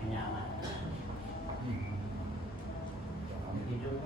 kenyaman. Hidup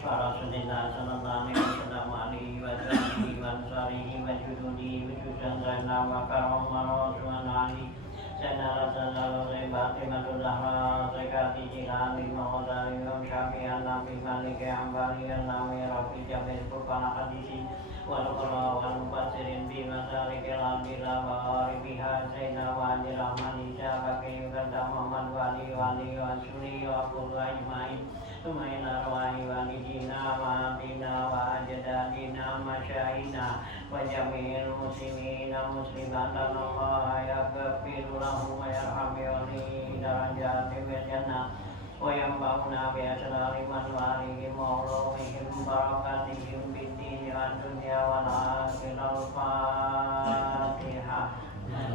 para sunina sanatani sanamani wajani wansari wajuduni wujudandana makaramaro sumanani sanara sanara sebati madudahra sekati jilani mahodari syamian nabi malike ambali nami rafi jamil purpanakadisi walukala walupasirin bimasari kelamila bahari biha sayna wajir rahmani syabaki ganda muhammad wali wali wasuli wa kullu ajmain Sumaina arwahi walidina wa abina wa ajdadina masyayina wa jami'il muslimina muslimatan Allah yaghfiru lahum wa yarhamuni darajati fil jannah wa yanfa'una bi asrari man walihim wa ulumihim barakatihim bid dini wad dunya wal akhirah. Al-Fatihah.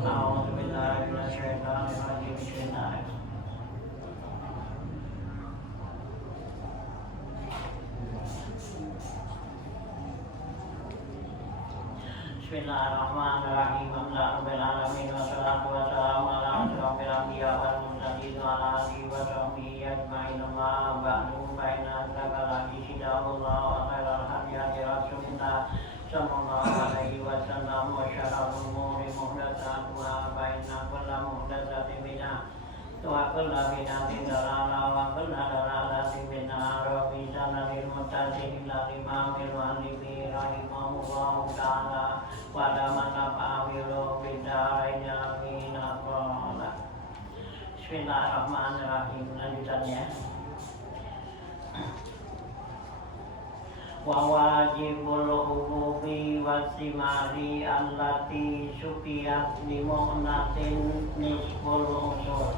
A'udzu billahi minasy syaithanir rajim. Bismillahirrahmanirrahim. Bismillahirrahmanirrahim. Alhamdulillahirabbil alamin wassalatu wassalamu ala asyrofil anbiya wal mursalin wa ala alihi wa sahbihi ajmain. Amma ba'du fa inna asdaqal hadits kitabullah wa khairal hadi hadi Rasulillah sallallahu alaihi wasallam wa syarrul umuri muhdatsatuha fa inna kulla muhdatsatin bid'ah wa kulla bid'atin dalalah wa kulla dalalatin fin nar. Rabbi sanadil muttaqiin al-imamil mu'allifi rahimahullahu ta'ala wa damana fa'amilu bid'arain amin. Bismillahirrahmanirrahim. Lanjutannya, wa wajibul hububi wasimari allati syukiyat limu'natin nisful usul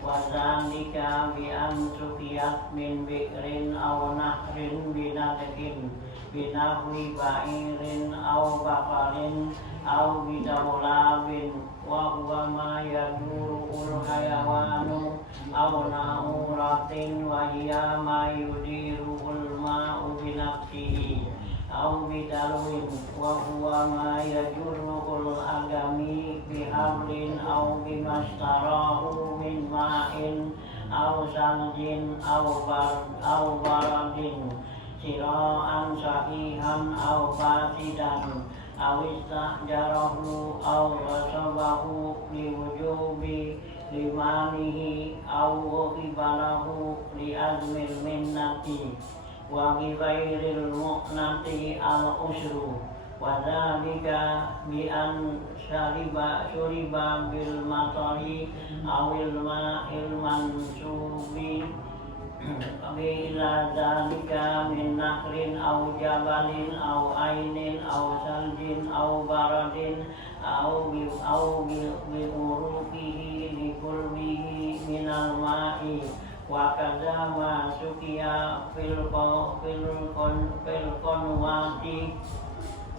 wa zalika bi an syukiyat min bikrin aw nahrin binadakin binahwi ba'irin aw baqarin aw bidawlabin wa huwa ma yadurul hayawanu aw na'uratin wa hiya ma yudirul ma'u binafsihi aw bidalwin wa huwa ma yajurul agami bihablin aw bimastarahu min ma'in aw sanjin aw baradin siraan sahihan aw fasidan aw istajarahu aw ghasabahu liwujubi limanihi aw ghibalahu liazmil minnati wa ghairil mu'nati al usru wa dzalika bi an syuriba bil matari awil ma'il mansubi bila dzalika min nahrin aw jabalin aw ainin aw saljin aw baradin aw bi uruqihi li qurbihi minal ma'i wa kadza ma suqiya fil qanwati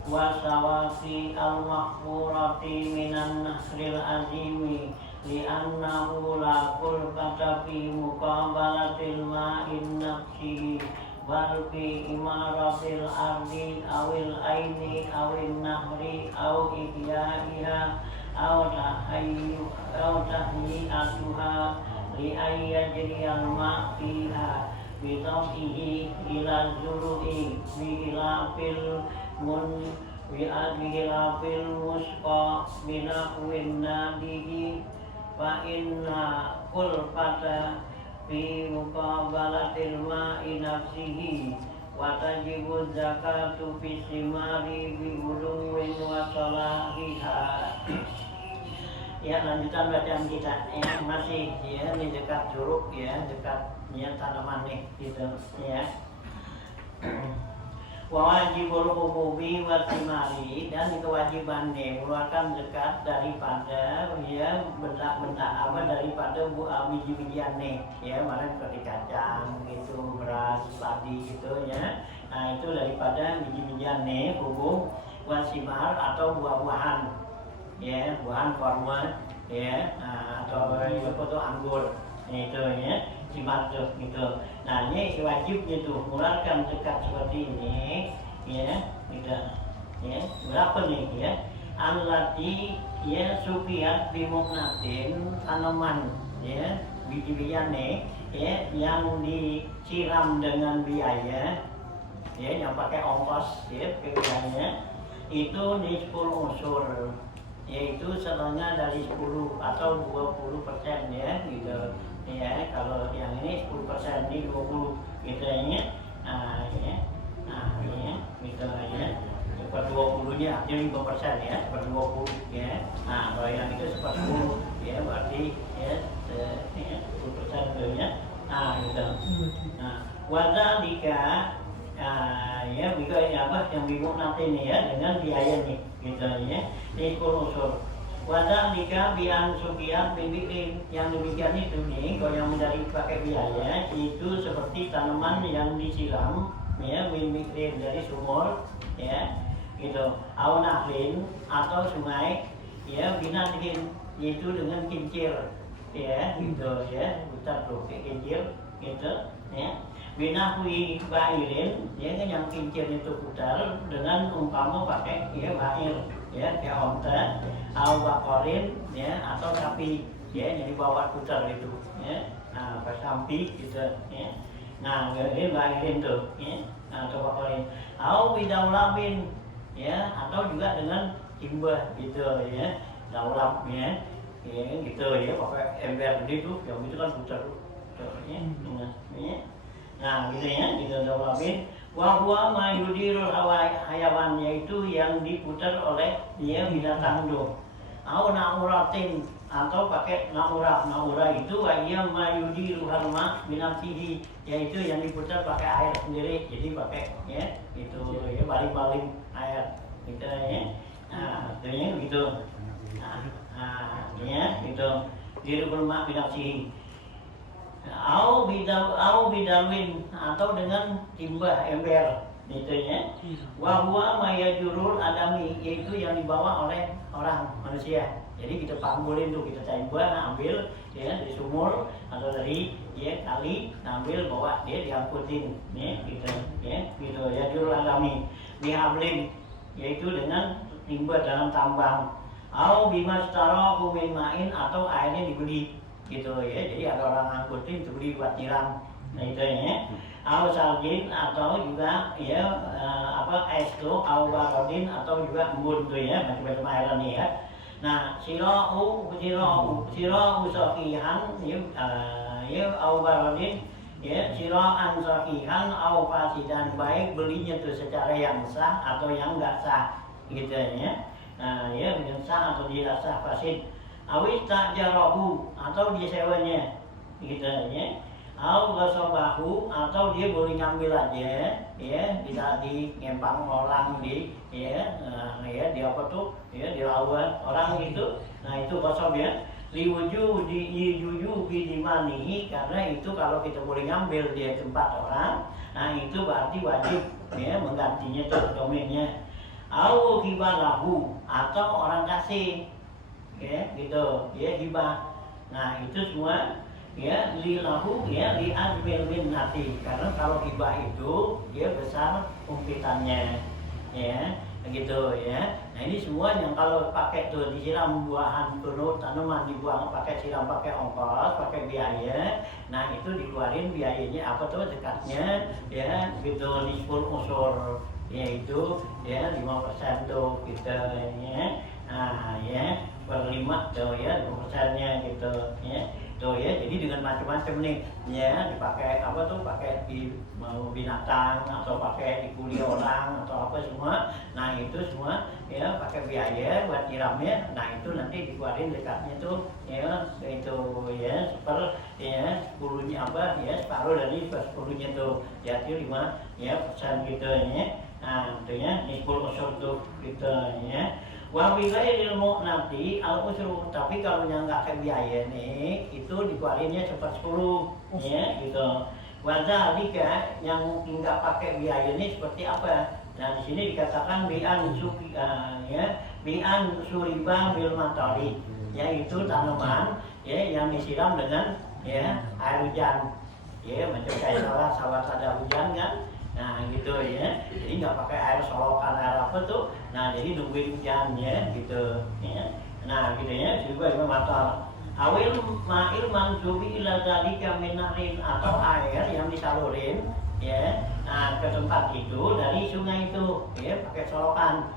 wa sawati al mahfurati minan nahril azimi li'annahu la kulfata fi muqabalatil ma'in nafsihi bal fi imaratil ardi awil aini awil nahri aw ihya'iha aw tahyi'atuha li'ayyajriyal ma'fiha bidhafihi ila zuru'i bihilafil musqa binahwin nadihi fa inna kulfata fi muqabalatil ma'i nafsihi wa tajibu zakatu fi simari bi uluwin wa salahiha. Ya, lanjutan bacaan kita ya, masih ya di dekat curug ya, dekatnya tanaman nih gitu ya. wajibul umumi wasimari, dan kewajibannya mengeluarkan zakat daripada ya benda-benda apa daripada biji-bijiannya ya, mana seperti kacang gitu, beras, padi gitu ya. Nah itu daripada biji-bijiannya, bumbu wasimar atau buah-buahan ya, buahan korma ya, atau foto anggur itu ya, simat tuh gitu. Nah ini wajib gitu mengeluarkan zakat seperti ini ya, gitu ya. Berapa nih ya? Allati ya suqiyat bimuknatin, tanaman ya, biji-bijiannya ya yang disiram dengan biaya ya, yang pakai ongkos ya biayanya itu di 10 unsur, yaitu setengah dari 10 atau 20% ya gitu ya. Kalau yang ini 10%, ini 20 gitu ya. Nah ya, ya gitu ya. Seper 20 nya artinya 5% ya, seper 20 ya. Nah kalau yang itu seper 10 ya, berarti ya 10% itu ya. Nah gitu. Nah wadalika ya bisa apa yang bingung nanti nih ya, dengan biaya nih gitu ya. Ini 10 unsur. Wadah jika biang sukiat bibikin, yang demikian itu nih, kalau yang dari pakai biaya itu seperti tanaman yang disiram ya, bibikin dari sumur ya gitu, au nahlin atau sungai ya, binatin itu dengan kincir ya gitu ya, putar tuh kayak kincir gitu ya. Binahwi bairin ya kan, yang kincir itu putar dengan umpama pakai ya bair ya, kayak onta, au bakorin ya, atau sapi ya, jadi bawa putar itu ya. Nah pas sapi gitu ya. Nah ini bairin tuh ya, atau bakorin, au bidaulabin ya, atau juga dengan timbah gitu ya, daulab ya, gitu ya, pakai ember gitu, yang itu kan putar tuh ya. Nah gitu ya, gitu daulabin. Wahwa mayudirul hayawan, yaitu yang diputar oleh dia binatang itu. Au nauratin, atau pakai naura. Naura itu wahya mayudirul harma binafsihi, yaitu yang diputar pakai air sendiri. Jadi pakai ya itu ya, baling-baling air gitu ya. Nah itu gitu. Ya gitu. Dirul harma binafsihi. Au bidalwin, atau dengan timbah ember gitu ya. Wahwa mayajurul adami, yaitu yang dibawa oleh orang manusia. Jadi kita panggulin tuh, kita timbah, ambil ya dari sumur atau dari ya kali, ambil bawa dia diangkutin ya gitu ya, gitu ya, jurul adami. Bihablin, yaitu dengan timbah dalam tambang. Au bimastara min ma'in, atau airnya dibeli gitu ya, jadi ada orang angkutin itu beli buat nyiram. Nah itu ya. Au salgin, atau juga ya apa es tuh, au barodin, atau juga embun tuh ya, macam-macam air nih ya. Nah sirau sakihan ya, au barodin ya, siraan sakihan au fasidan, baik belinya tuh secara yang sah atau yang enggak sah gitu ya. Nah ya, yang sah atau tidak sah, fasid. Awis tak jarahu, atau dia sewanya gitu ya. Au gasobahu, atau dia boleh ngambil aja ya, tidak di ngempang orang di ya, ya di apa tuh ya, di lawan orang itu. Nah itu gasob ya. Liwuju di dimanihi, karena itu kalau kita boleh ngambil di tempat orang, nah itu berarti wajib ya menggantinya tuh domainnya. Au hibalahu, atau orang kasih ya gitu ya, hibah. Nah itu semua ya lilahu ya, li'azmil minnati, karena kalau hibah itu dia besar umpitannya ya gitu ya. Nah ini semua yang kalau pakai tuh disiram buahan turut tanaman, dibuang pakai siram, pakai ongkos, pakai biaya. Nah itu dikeluarin biayanya apa tuh, zakatnya ya gitu, di 10 unsur yaitu ya 5% tuh gitu ya. Nah ya per 5 tuh ya 5%-nya gitu ya. gitu ya. Jadi dengan macam-macam nih ya, dipakai apa tuh, pakai di mau binatang atau pakai di kulit orang atau apa semua. Nah itu semua ya pakai biaya buat nyiramnya. Nah itu nanti dikeluarin dekatnya tuh ya, itu ya sepuluhnya apa ya, separuh dari sepuluhnya tuh ya, itu 5% gitu ya. Nah itu ya nisbul usul tuh gitu ya. Wa wilayah ilmu nanti al usru, tapi kalau yang nggak kayak biaya nih itu dikeluarinnya 1/10 ya gitu. Wajah jika yang nggak pakai biaya ini seperti apa? Nah di sini dikatakan bi'an suriba bil matari, yaitu tanaman ya yang disiram dengan ya air hujan ya, macam kayak sawah ada hujan kan. Nah gitu ya, jadi nggak pakai air solokan air apa tuh. Nah jadi nungguin hujannya gitu ya. Nah gitu ya, juga matal awil ma'il mansubi ila dzalika min narin, atau air yang disalurin ya ke tempat itu dari sungai itu ya, pakai solokan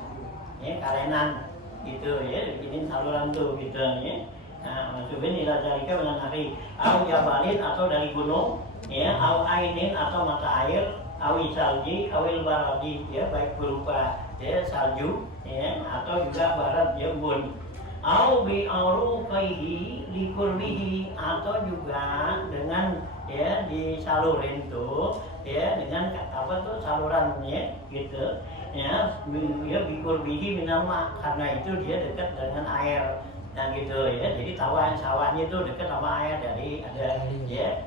ya, karenan gitu ya, bikin saluran tuh gitu ya. Nah mansubin ila dzalika min narin au jabalin, atau dari gunung ya, au ainin, atau mata air, awil salji, awil baradi ya, baik berupa ya salju ya, atau juga barat ya bun, au bi aurukaihi likurbihi, atau juga dengan ya disalurin tuh ya, dengan apa tuh salurannya gitu ya, ya bikurbihi minalma, karena itu dia dekat dengan air. Nah gitu ya, jadi sawahnya itu dekat sama air, dari ada ya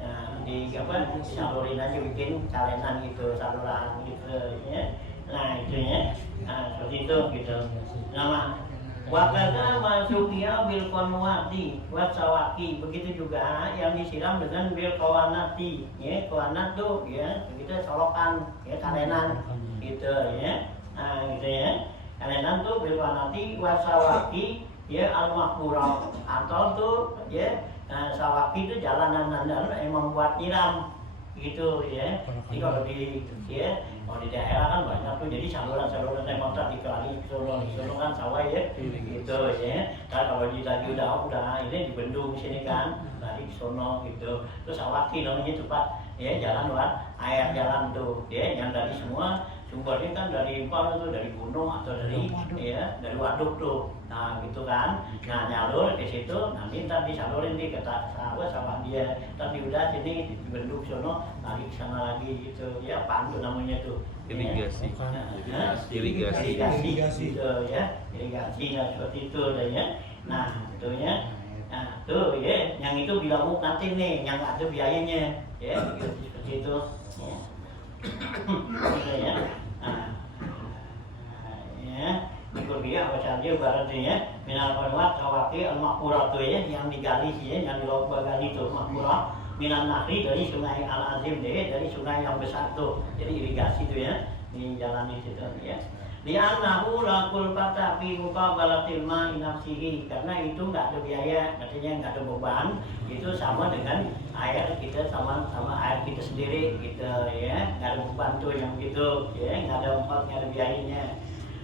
di apa, disalurin aja, bikin kalenan gitu, saluran gitu ya. Nah itu ya, nah seperti itu gitu. Nama wakada masukia bil konwati wasawaki, begitu juga yang disiram dengan bil kawanati ya, kawanat tuh ya, kita solokan ya, kalenan gitu ya. Nah gitu ya, kalenan tuh bil kawanati wasawaki ya al makburah, atau tuh ya sawaki itu jalanan yang membuat nyiram gitu ya. Jadi kalau di daerah kan banyak tuh, jadi saluran emang tadi kali Solo kan sawah ya gitu ya. Kan kalau di lagi udah ini di bendung sini kan, dari sono gitu. Terus sawaki namanya tempat ya, jalan buat air jalan tuh ya, yang dari semua sumbernya kan dari mana tuh, dari gunung atau dari dari waduk tuh. Nah gitu kan, nah nyalur ke situ, nanti ntar disalurin ke sawah sama dia, tapi udah sini dibentuk sono, lari ke sana lagi gitu ya. Apaan tuh namanya tuh? Irigasi. Irigasi gitu ya, irigasi ya, seperti itu ya. Nah itu ya, nah tuh ya, yang itu bilang nanti nih, yang ada biayanya ya, gitu, seperti itu ya. Gitu ya. Nah, ya. Ikut dia apa saja baratnya ya, minal qanwat sawaki al makburah tuh ya, yang digali ya, yang dilakukan gali tuh makburah, minal nahri, dari sungai al azim deh, dari sungai yang besar tuh, jadi irigasi tuh ya, di jalan itu ya. Li'annahu la kulfata fi muqabalatil ma'i nafsihi, karena itu nggak ada biaya, artinya nggak ada beban, itu sama dengan air kita, sama air kita sendiri gitu ya, nggak ada beban tuh yang gitu ya, nggak ada ongkos, nggak ada biayanya.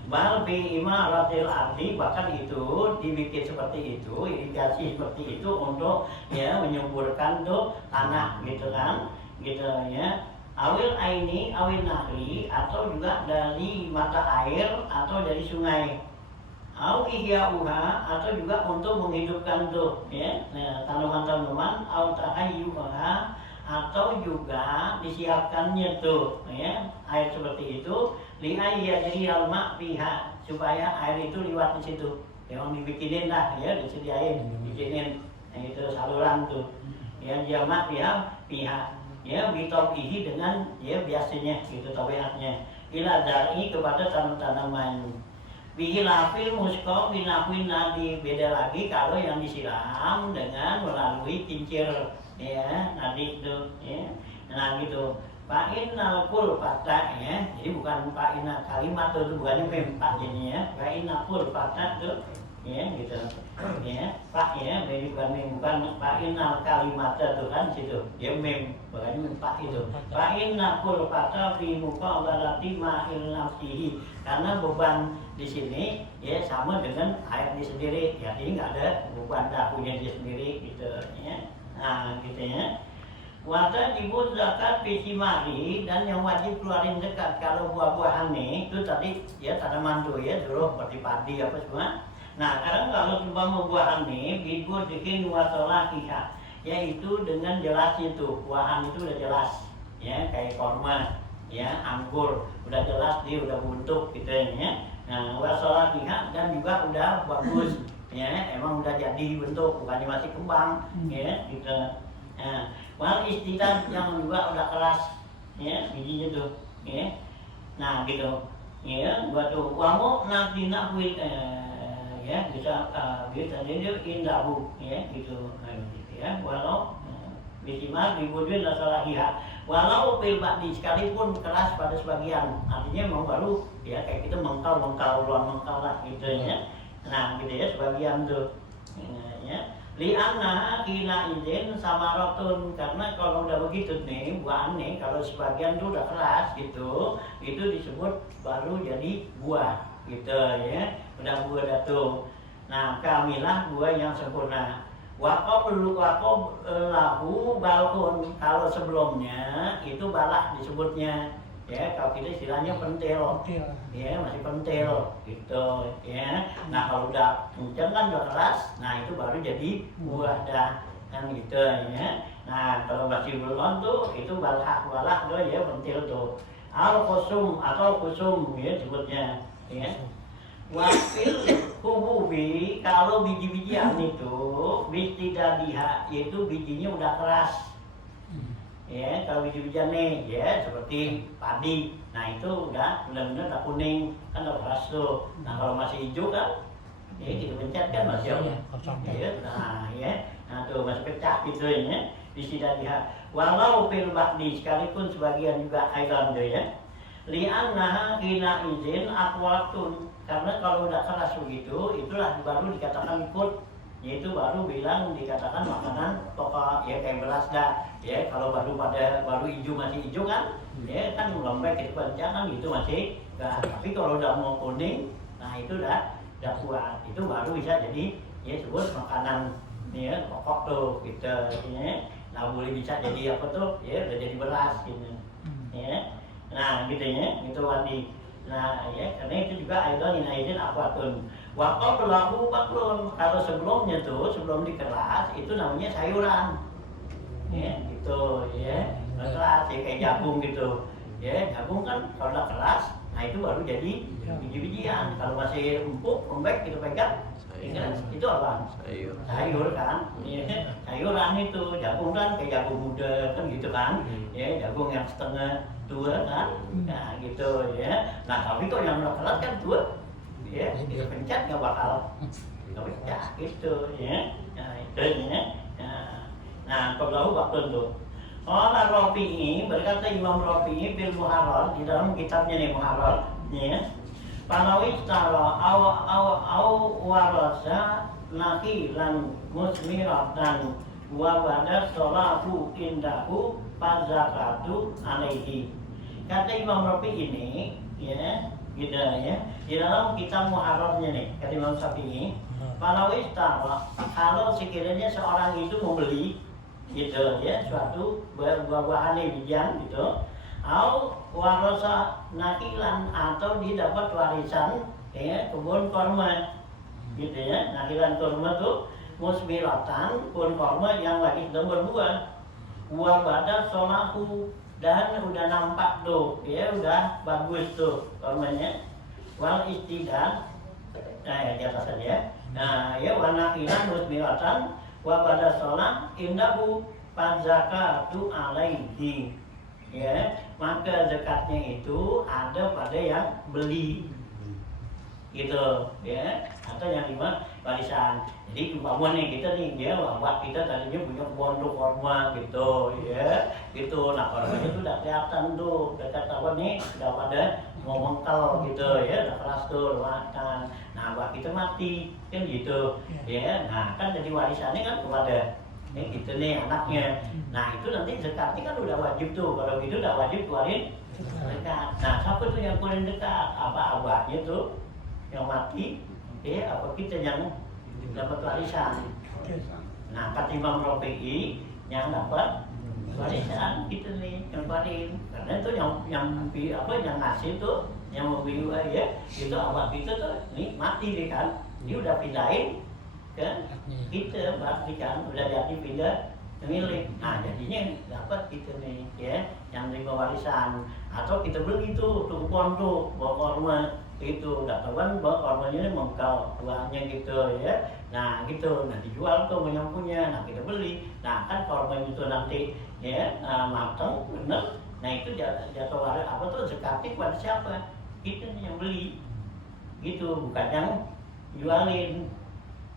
Bal bi imaratil ardi, bahkan itu dibikin seperti itu, irigasi seperti itu untuk ya menyuburkan tuh tanah gitu kan, gitu ya. Awil aini, awil nahri, atau juga dari mata air atau dari sungai. Au ihya'uha, atau juga untuk menghidupkan tuh ya, nah, tanaman-tanaman, au tahayyuha, atau juga disiapkannya tuh ya, air seperti itu, li'ayya jadi alma pihak, supaya air itu lewat di situ. Yang dibikinin lah ya, disediain, bikinin nah, itu saluran tuh. Ya jamak pihak ya, bitopihi dengan ya biasanya gitu tabiatnya, ila dari kepada tanaman. Bihilafil musko binafwin nadi, beda lagi kalau yang disiram dengan melalui kincir ya, nadi itu ya. Nah gitu. Fa'inal kulfata ya, jadi bukan fa'inal kalimat itu, bukannya mempak jadinya ya. Fa'inal kulfata itu ya gitu ya, pak ya, bukan fa'inal kalimat itu kan situ dia mem, bukan mempak itu. Fa'inal kulfata fi muqabalati ma'il nafsihi, karena beban di sini ya sama dengan airnya sendiri ya, jadi nggak ada beban dakunya dia sendiri gitu ya. Nah gitu ya. Wajib zakat fisimari, dan yang wajib keluarin zakat kalau buah-buahan nih itu tadi ya tanaman tuh ya dulu seperti padi apa semua. Nah sekarang kalau umpama buahan nih bibu bikin wasolah kisah, yaitu dengan jelas itu buahan itu udah jelas ya, kayak korma ya, anggur udah jelas dia udah bentuk gitu ya. Nah wasolah kisah dan juga udah bagus ya, emang udah jadi bentuk bukannya masih kembang ya gitu. Nah, wal istiqam yang juga udah keras ya bijinya tuh ya. Nah gitu ya, buat tuh kamu nanti nakwil ya bisa bisa jadi indahu ya gitu ya, walau bisimal dibudin nasalahiha, walau pilbadi sekalipun keras pada sebagian, artinya mau baru ya kayak gitu mengkal luar mengkal lah gitu ya. Nah gitu ya sebagian tuh ya. Lianna kina izin sama rotun, karena kalau udah begitu nih buah nih kalau sebagian tuh udah keras gitu, itu disebut baru jadi buah gitu ya, udah buah datu. Nah kamilah buah yang sempurna. Wakob lahu balkon, kalau sebelumnya itu balak disebutnya ya, kalau kita istilahnya pentil ya, masih pentil gitu ya. Nah kalau udah kenceng kan udah keras, nah itu baru jadi buah dah kan gitu ya. Nah kalau masih belum tuh itu balak tuh ya, pentil tuh al kusum atau kusum ya sebutnya ya. Wakil hububi, kalau biji-bijian itu bistidadiha, yaitu bijinya udah keras ya. Kalau biji-bijian nih ya seperti padi, nah itu udah benar-benar udah kuning kan udah keras tuh. Nah kalau masih hijau kan ya kita pencet kan masih ya, nah ya, nah tuh masih pecah gitu ya bistidadiha. Walau fil ba'di, sekalipun sebagian juga aidan tuh ya. Li'annaha kina izin akwatun, karena kalau udah keras begitu itulah baru dikatakan ikut, yaitu baru bilang dikatakan makanan pokok ya, kayak beras dah ya. Kalau baru hijau masih hijau kan ya kan lembek itu jangan gitu masih enggak. Tapi kalau udah mau kuning, nah itu udah kuat, itu baru bisa jadi ya sebut makanan ya pokok tuh gitu ya. Nah boleh bisa jadi apa tuh ya, udah jadi beras gitu ya. Nah gitu ya, itu wadi. Nah ya, karena itu juga aidon inaidin akwatun. Waktu berlaku baklun, kalau sebelumnya tuh sebelum dikeras itu namanya sayuran ya gitu ya, keras ya kayak jagung gitu ya. Jagung kan kalau udah keras, nah itu baru jadi biji-bijian. Kalau masih empuk lembek gitu pegang itu apa? Sayur kan ya, sayuran itu. Jagung kan kayak jagung muda kan gitu kan ya, jagung yang setengah tua kan, nah gitu ya. Nah tapi kok yang udah keras kan tua ya, dia pencet nggak bakal pecah gitu ya. Nah itu ya. Nah kalau waktu itu orang Rafi'i berkata, Imam Rafi'i bil Muharrar di dalam kitabnya nih Muharrar ya, Panawi tara au warasa nakilan musmiratan wa bada sholahu indahu fazakatu alaihi. Kata Imam Rafi'i ini ya gitu ya, di dalam kitab Muharrarnya nih kata Imam Syafi'i, Panawi tara, kalau sekiranya seorang itu membeli gitu ya suatu buah-buahan bijian gitu, au warasa nakilan, atau dia dapat warisan ya kebun korma gitu ya. Nakilan korma tuh musbiratan, kebun korma yang lagi sedang berbuah, buah badan solahu, dan udah nampak tuh ya, udah bagus tuh kormanya. Wal istidan, nah ya di atas saja. Nah ya warna nakilan musbiratan wa pada sholat indahu fazakatu alaihi ya, maka zakatnya itu ada pada yang beli gitu ya, atau yang lima warisan. Jadi umpama nih kita nih dia bapak kita tadinya punya kebun korma gitu ya gitu. Nah kormanya itu udah kelihatan tuh dekat apa nih udah pada mau mengkal gitu ya, udah keras tuh makan. Nah bapak kita mati kan gitu ya. Nah kan jadi warisannya kan kepada ya gitu nih anaknya. Nah itu nanti zakatnya kan udah wajib tuh, kalau gitu udah wajib keluarin zakat. Nah siapa tuh yang keluarin zakat? Apa abahnya tuh yang mati ya, apa kita yang dapat warisan. Nah kata Imam Rafi'i yang dapat warisan gitu nih yang paling, karena itu yang ngasih tuh, yang membeli ya itu awak kita tuh nih mati deh kan, dia udah pindahin ke kita berarti kan udah jadi pindah milik. Nah jadinya dapat gitu nih ya yang terima warisan, atau kita beli tuh kupon tuh bawa korma itu, udah tahu kan bawa kormanya ini mengkal uangnya gitu ya. Nah gitu, nah dijual tuh yang punya, nah kita beli, nah kan korma itu nanti ya matang bener, nah itu jatuh waris apa tuh zakatnya kepada siapa? Itu yang beli gitu, bukan yang jualin.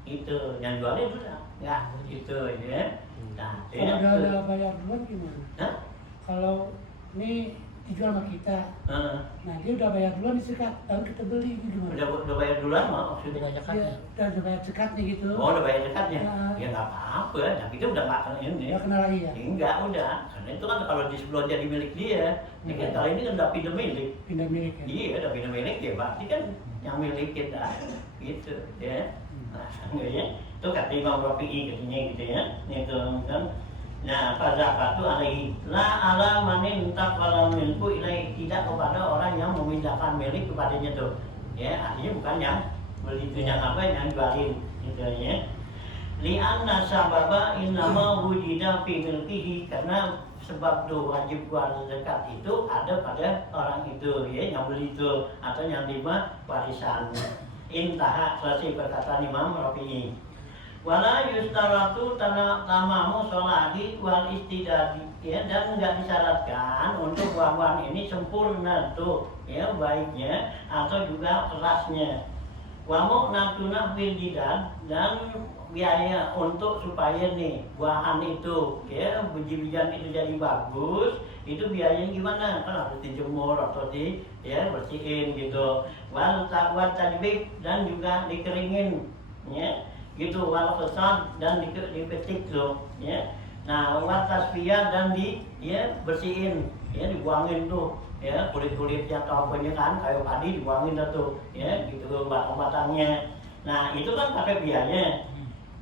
Itu yang jualin udah nggak gitu ya. Nah, kalau udah ada bayar duluan gimana? Hah? Kalau ini dijual sama kita, nah dia udah bayar duluan disekat, baru kita beli gimana? Udah bayar duluan maksudnya? Dia udah bayar sekatnya gitu. Oh udah bayar sekatnya? Ya nggak apa-apa, nah kita udah nggak kena ini. Nggak kena lagi ya? Enggak udah, karena itu kan kalau di sebelum jadi milik dia, ini kan kali ini kan udah pindah milik. Pindah milik ya? Iya udah pindah milik ya, berarti kan yang milik kita gitu ya. Nah ya, itu kata Imam Rafi'i katanya gitu ya, itu kan. Nah, fazakatu alaihi la ala manin taqala milku ilai, tidak kepada orang yang memindahkan milik kepadanya tuh. Ya, artinya bukan yang beli itu yang apa yang jualin gitu ya. Li anna sababa innama wujida fi milkihi, karena sebab tuh wajib keluar zakat itu ada pada orang itu ya yang beli itu atau yang terima warisan. Intaha, selesai perkataan Imam Rafi'i. Wala yustaratu tamamu sholahi wal istidadi, ya, dan enggak disyaratkan untuk wawan ini sempurna tuh ya baiknya atau juga kerasnya. Wa mu'natuna fil jidad, dan biaya untuk supaya nih buahan itu ya biji-bijian itu jadi bagus, itu biayanya gimana? Kan harus dijemur atau ya bersihin gitu. Wal tadbik, dan juga dikeringin ya gitu, wal fasad, dan dipetik tuh ya. Nah wal tasfiyah, dan ya bersihin ya, dibuangin tuh ya kulit-kulitnya atau apanya kan kayu padi dibuangin tuh ya gitu batang-batangnya. Nah itu kan pakai biaya.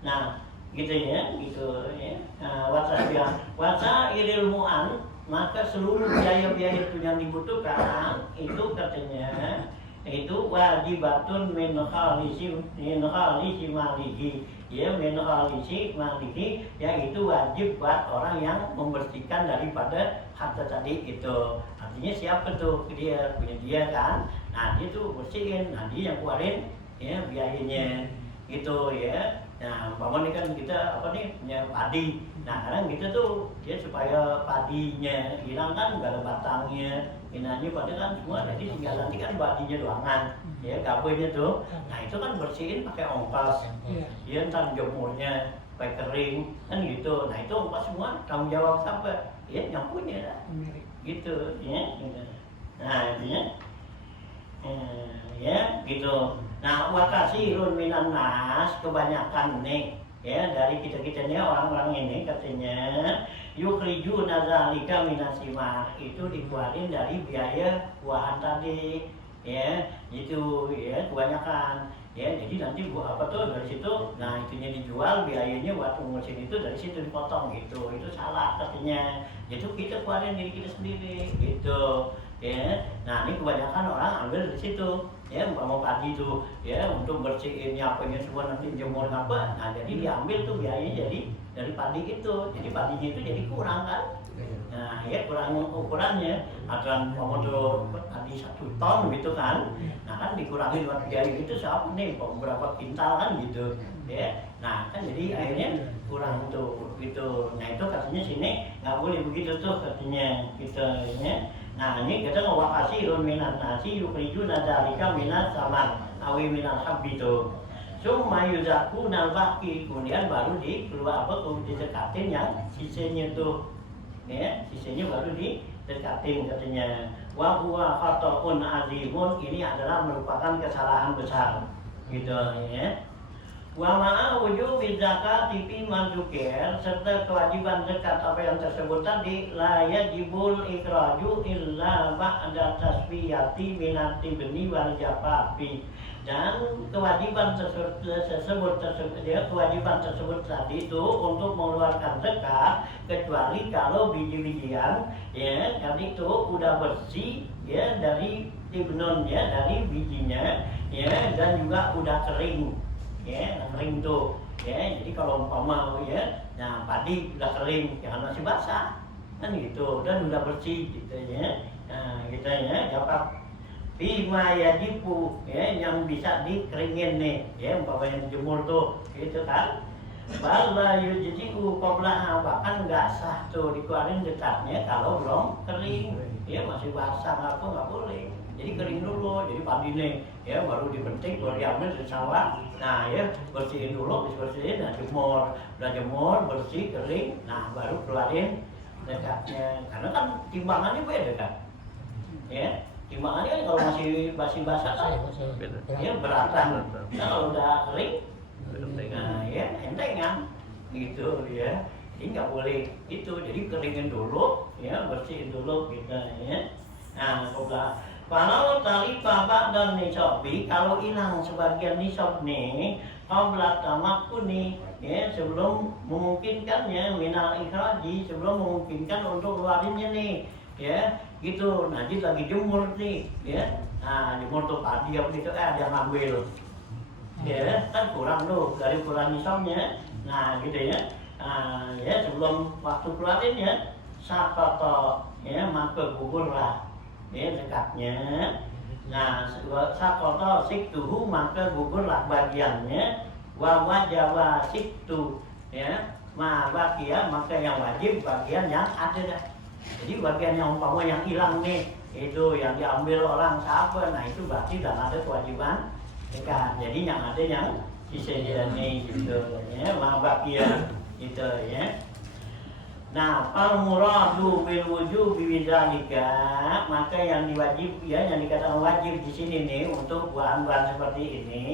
Nah gitu ya gitu ya. Nah wasasfiyah wasairil mu'an, maka seluruh biaya-biaya itu yang dibutuhkan itu katanya itu wajibatun min khalisi malihi, ya min khalisi malihi, yaitu wajib buat orang yang membersihkan daripada harta tadi itu. Artinya siapa tuh? Dia punya dia kan, nah dia tuh bersihin, nah dia yang keluarin ya biayanya gitu ya. Nah umpama ini kan kita apa nih punya padi, nah kadang kita tuh ya supaya padinya hilang kan nggak ada batangnya, inanya pada kan semua, jadi tinggal nanti kan padinya doangan ya gabungnya tuh. Nah itu kan bersihin pakai ongkas ya, ntar jemurnya pakai kering kan gitu. Nah itu ongkas semua tanggung jawab siapa? Ya yang punya lah gitu ya. Nah intinya ya gitu. Nah wakasirun minan nas, kebanyakan nih ya dari kita-kitanya orang-orang ini katanya yukhriju nazalika minasimah, itu dikeluarin dari biaya buahan tadi ya, itu ya kebanyakan ya. Jadi nanti buat apa tuh dari situ, nah itunya dijual, biayanya buat ngurusin itu dari situ dipotong gitu. Itu salah katanya, itu kita keluarin diri kita sendiri gitu ya. Nah ini kebanyakan orang ambil dari situ ya, mau padi tuh ya untuk bersihinnya apanya semua nanti jemur apa, nah jadi diambil tuh biayanya jadi dari padi itu, jadi padinya itu jadi kurang kan. Nah ya kurang ukurannya, aturan mau tuh padi 1 ton gitu kan, nah kan dikurangi buat biaya itu siapa nih berapa kintal kan gitu ya. Nah kan jadi akhirnya kurang tuh gitu. Nah itu katanya sini nggak boleh begitu tuh katanya gitu ya. Nah ini kita ngawakasirun minan nasi yukhriju nazalika minas saman awi minal habbi itu. Cuma yuzaku nalbaki, kemudian baru keluar apa, didekatin yang sisanya tuh ya, sisanya baru didekatin katanya. Wa huwa khata'un azimun, ini adalah merupakan kesalahan besar gitu ya. Wa ma'a wujubi zakati fi mazukir, serta kewajiban zakat apa yang tersebut tadi, la yajibul ikhraju illa ba'da tasbiyati minati beni wal jafafi. Dan kewajiban tersebut kewajiban tersebut tadi itu untuk mengeluarkan zakat kecuali kalau biji-bijian ya tadi itu udah bersih ya dari tibnun ya dari bijinya ya dan juga udah kering ya kering tuh ya jadi kalau umpama ya nah padi udah kering jangan masih basah kan gitu dan udah bersih gitu ya nah gitu ya dapat bima yajibu ya yang bisa dikeringin nih ya umpamanya jemur tuh gitu kan bala yujibu qabla bahkan nggak sah tuh dikeluarin dekatnya kalau belum kering ya masih basah nggak boleh jadi kering dulu jadi padi nih ya baru dipetik baru diambil dari sawah nah ya bersihin dulu bersihin nah jemur udah jemur bersih kering nah baru keluarin dekatnya karena kan timbangannya beda kan ya timbangannya kalau masih basah kan ya beratan nah kalau udah kering nah ya entengan gitu ya jadi nggak boleh itu jadi keringin dulu ya bersihin dulu gitu ya nah kalau tali babak dan nisobi kalau hilang sebagian nisob nih qabla tamakkuni ya sebelum memungkinkannya minal ikhraji sebelum memungkinkan untuk keluarinnya nih ya gitu nanti lagi jemur nih ya nah jemur tuh padi apa gitu ada yang ngambil ya kan kurang tuh dari kurang nisobnya nah gitu ya nah, ya sebelum waktu keluarinnya sakoto ya maka gugurlah ya zakatnya nah sakoto siktuhu maka gugurlah bagiannya wa wajawa siktu ya ma bakia maka yang wajib bagian yang ada dah jadi bagian yang umpama yang hilang nih itu yang diambil orang siapa nah itu berarti dan ada kewajiban zakat jadi yang ada yang sisa nih gitu ya ma bakia gitu ya nah al-muradu bil wujubi bidzalika maka yang diwajib ya yang dikatakan wajib di sini nih untuk bahan-bahan seperti ini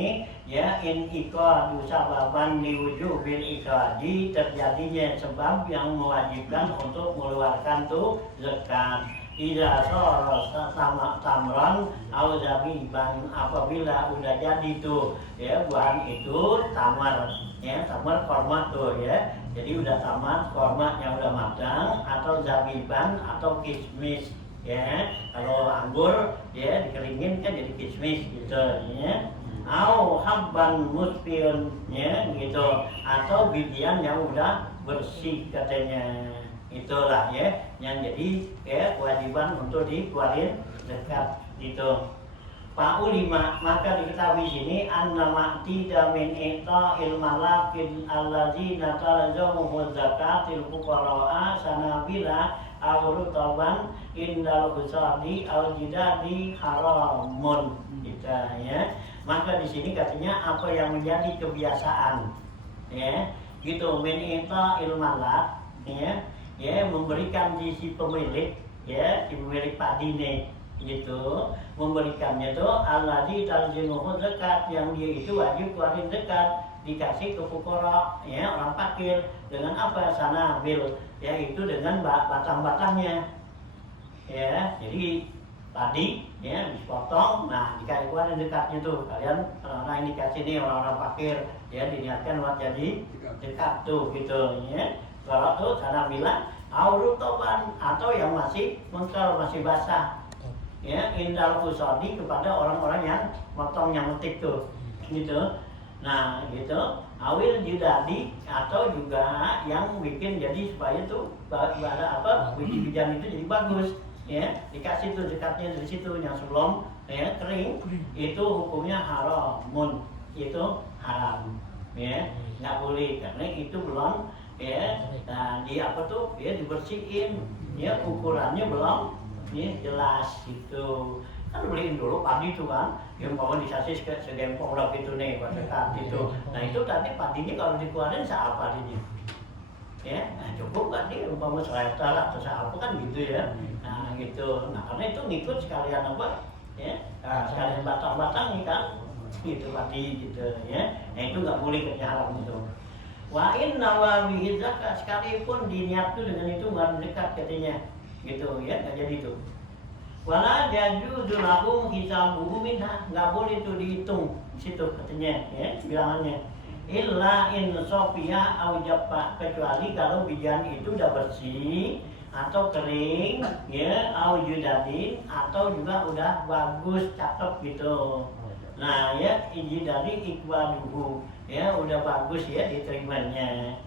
ya in iqadu sababan liwujubil iqadi terjadinya sebab yang mewajibkan untuk mengeluarkan tuh zakat ida sama tamran au zabiban apabila udah jadi tuh ya bahan itu tamar ya tamar korma tuh ya jadi udah tamat korma yang udah matang atau zabiban atau kismis ya kalau anggur ya dikeringin kan jadi kismis gitu ya au habban musfiun ya gitu atau bijian yang udah bersih katanya itulah ya yang jadi ya kewajiban untuk dikeluarin zakat itu Fa'ulima maka diketahui sini annama tidak min ita'il malakin allazina talazamuhu zakatil fuqara'a sanabila awrutoban indal husadi al-jidadi haramun gitu ya maka di sini katanya apa yang menjadi kebiasaan ya gitu min ita'il malak ya memberikan di si pemilik ya si pemilik padi nih gitu memberikannya tuh alladzi talzimuhu zakat yang dia itu wajib keluarin zakat dikasih ke fuqara ya orang fakir dengan apa sanabil yaitu dengan batang-batangnya ya jadi tadi ya dipotong nah dikasih keluarin zakatnya tuh kalian orang ini dikasih nih orang-orang fakir ya diniatkan buat jadi zakat tuh gitu ya kalau tuh sanabilan aurutoban atau yang masih mengkal masih basah ya indal kusodi kepada orang-orang yang motong yang metik tuh gitu nah gitu awil judadi atau juga yang bikin jadi supaya tuh ada apa biji-bijian itu jadi bagus ya dikasih tuh zakatnya dari situ yang sebelum ya kering itu hukumnya haramun itu haram ya nggak boleh karena itu belum ya nah di apa tuh ya dibersihin ya ukurannya belum ini jelas gitu kan beliin dulu padi itu kan yang bawa disasis ke segempong lah gitu nih buat zakat itu nah itu tadi padinya kalau dikeluarin seapa padinya ya nah cukup kan nih umpama seliter atau seapa kan gitu ya nah gitu nah karena itu ngikut sekalian apa ya nah, sekalian batang-batang nih kan gitu padi gitu ya. Nah itu nggak boleh kerja haram itu. Wa inna wa bihi zakat, sekalipun diniat itu dengan itu nggak dekat katanya gitu ya, nggak jadi itu. Wala yajuzu lahum hisabuhu minha, nggak boleh itu dihitung di situ katanya ya bilangannya. Illa in sofiya au jaffa, kecuali kalau bijian itu udah bersih atau kering ya, au judadin, atau juga udah bagus cakep gitu. Nah ya ini dari ikwaduhu ya, udah bagus ya diterimanya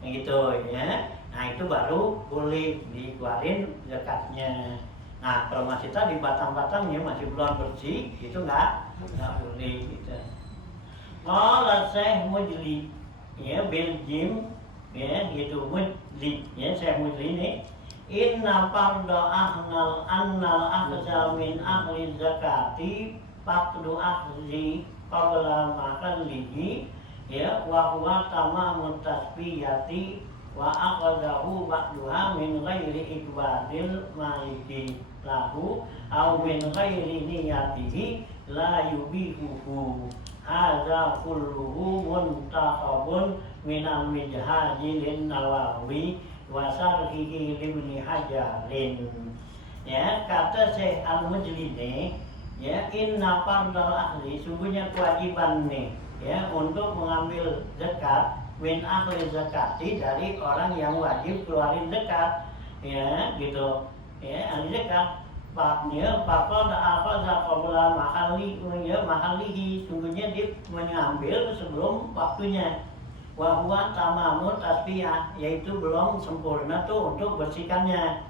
gitu ya. Nah itu baru boleh dikeluarin zakatnya. Nah kalau masih tadi batang-batangnya masih belum bersih itu nggak boleh gitu. Qala Syekh Mujli ya Belgium ya gitu Mujli ya Syekh Mujli ini inna farda annal akhza min ahli zakati faqdu akhzi qabla makallihi ya wa huwa tamamut tasbiyati wa aqadahu ba'duha min ghairi ikbadil maliki lahu aw min ghairi niyatihi la yubihuhu. Hadza kulluhu muntakhabun minal minhajil Nawawi wa sarhihi Ibnu Hajarin. Ya, kata Syekh Al-Mujli ya, inna fardal ahli, sungguhnya kewajiban nih ya untuk mengambil zakat min ahli zakati, dari orang yang wajib keluarin zakat ya gitu ya, ahli zakat. Babnya pakal apa zakobla mahalihi, sungguhnya dia mengambil sebelum waktunya. Wahwa tamamut tasbiyah, yaitu belum sempurna tuh untuk bersihkannya.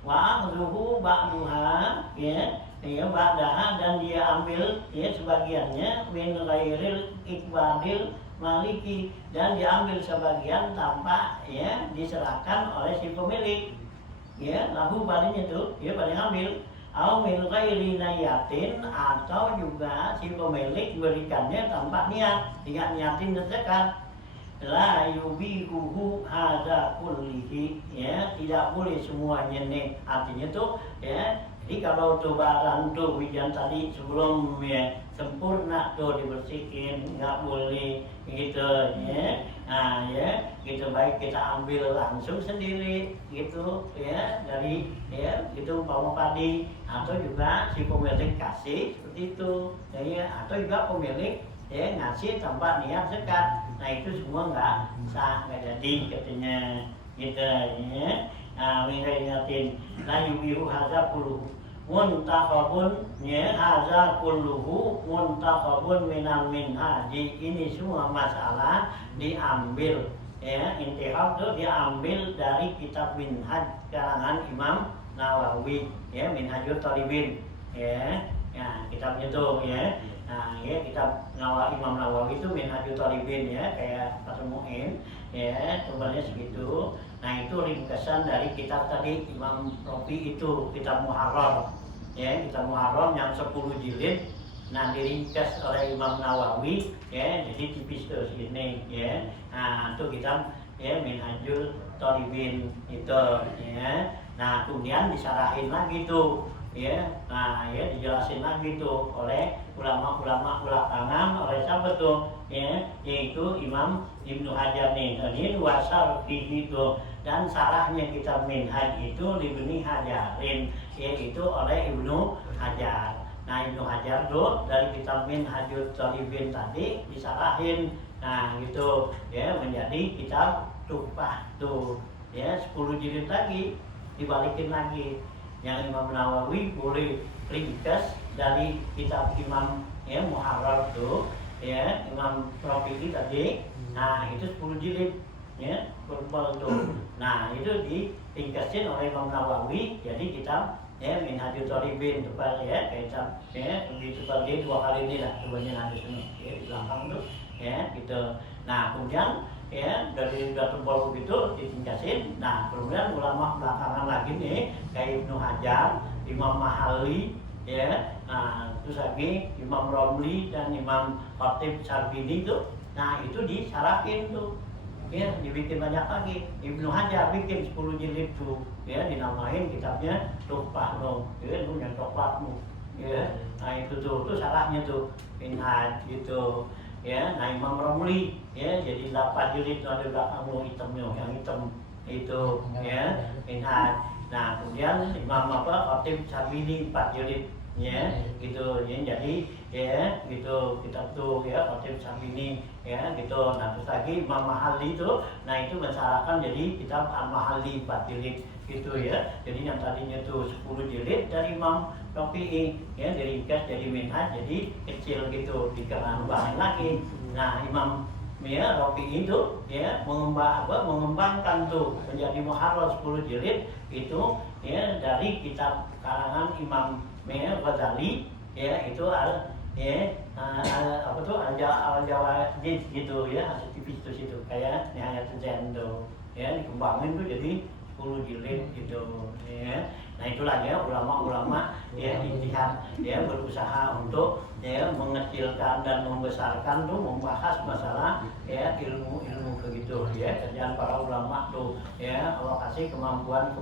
Wa akhzuhu ba'duha ya ba'daha, dan dia ambil ya sebagiannya min ghairil ikbadil maliki, dan diambil sebagian tanpa ya diserahkan oleh si pemilik ya, lahu padanya tuh ya pada ngambil. Au min ghairi niyatin, atau juga si pemilik berikannya tanpa niat, tidak niatin zakat. La yubihuhu hadza kullihi ya, tidak boleh semuanya nih, artinya tuh ya. Jadi kalau tuh barang tuh hujan tadi sebelum ya sempurna tuh dibersihin, nggak boleh gitu ya. Nah ya gitu, baik kita ambil langsung sendiri gitu ya dari ya gitu umpama padi, atau juga si pemilik kasih seperti itu ya, atau juga pemilik ya ngasih tanpa niat zakat. Nah itu semua nggak sah, nggak jadi katanya gitu ya. Nah mingatin la yubihu hadza kulluhu muntakhabun ya, hadza kulluhu muntakhabun minal minhaji, ini semua masalah diambil ya, intihab itu diambil dari kitab Minhaj karangan Imam Nawawi ya, Minhajul Thalibin ya. Nah kitabnya tuh ya. Nah ya kitab Imam Nawawi itu Minhajul Thalibin ya, kayak Fathul Mu'in ya, tebalnya segitu. Nah itu ringkasan dari kitab tadi Imam Rafi itu, kitab Muharrar ya, kitab Muharrar yang 10 jilid. Nah diringkas oleh Imam Nawawi ya, jadi tipis ke sini ya. Nah itu kitab ya Minhajul Thalibin itu ya. Nah kemudian disarahin lagi tuh ya. Nah ya dijelasin lagi tuh oleh ulama-ulama belakangan, oleh siapa tuh ya, yaitu Imam Ibnu Hajar nih. Ini wasar itu, dan sarahnya kitab Minhaj itu Ibnu Hajarin, yaitu oleh Ibnu Hajar. Nah Ibnu Hajar tuh dari kitab Minhajul Thalibin tadi disarahin, nah gitu ya, menjadi kitab Tuhfah tuh ya, 10 jilid lagi dibalikin lagi. Yang Imam Nawawi boleh ringkas dari kitab Imam ya Muharrar tuh ya, Imam Rafi'i tadi. Nah itu 10 jilid ya, berbal tuh. Nah itu diringkasin oleh Imam Nawawi jadi kitab ya Minhajul Thalibin tebal ya, kitab ya ditebal dia 2 kali ini lah, sebenarnya ada sini ya di belakang tuh ya gitu. Nah kemudian ya dari udah tebal begitu ditingkasin. Nah kemudian ulama belakangan lagi nih kayak Ibnu Hajar, Imam Mahali ya, nah terus lagi Imam Romli dan Imam Khatib Syarbini tuh. Nah itu disarafin tuh ya, dibikin banyak lagi. Ibnu Hajar bikin 10 jilid tuh ya, dinamain kitabnya Tuhfah lo ya, lu yang coklat lu ya. Nah itu salahnya tuh minhaj gitu ya. Nah Imam Romli ya jadi 8 jilid ada belakang hitamnya yang hitam itu ya minhaj. Nah kemudian Imam Khatib Syabili 4 jilid ya gitu ya. Jadi ya gitu kitab tuh ya Khatib Syabili ya gitu. Nah terus lagi Imam Mahalli itu nah itu mensyarahkan jadi kitab Al-Mahalli 4 jilid gitu ya. Jadi yang tadinya tuh 10 jilid dari Imam Rafi'i ya diringkas jadi minhaj jadi kecil gitu dikembangkan lagi. Nah Imam ya Rafi'i itu ya mengembangkan tuh menjadi Muharrar 10 jilid itu ya dari kitab karangan Imam Ghazali ya itu Al-Jawahid gitu ya, aktivitas itu kayak Nihayatul Zendo ya dikembangin tuh jadi 10 jilid gitu ya. Nah itulah ya ulama-ulama ya ijtihad ya berusaha untuk ya mengecilkan dan membesarkan tuh membahas masalah ya ilmu begitu ya. Kerjaan para ulama tuh ya Allah kasih kemampuan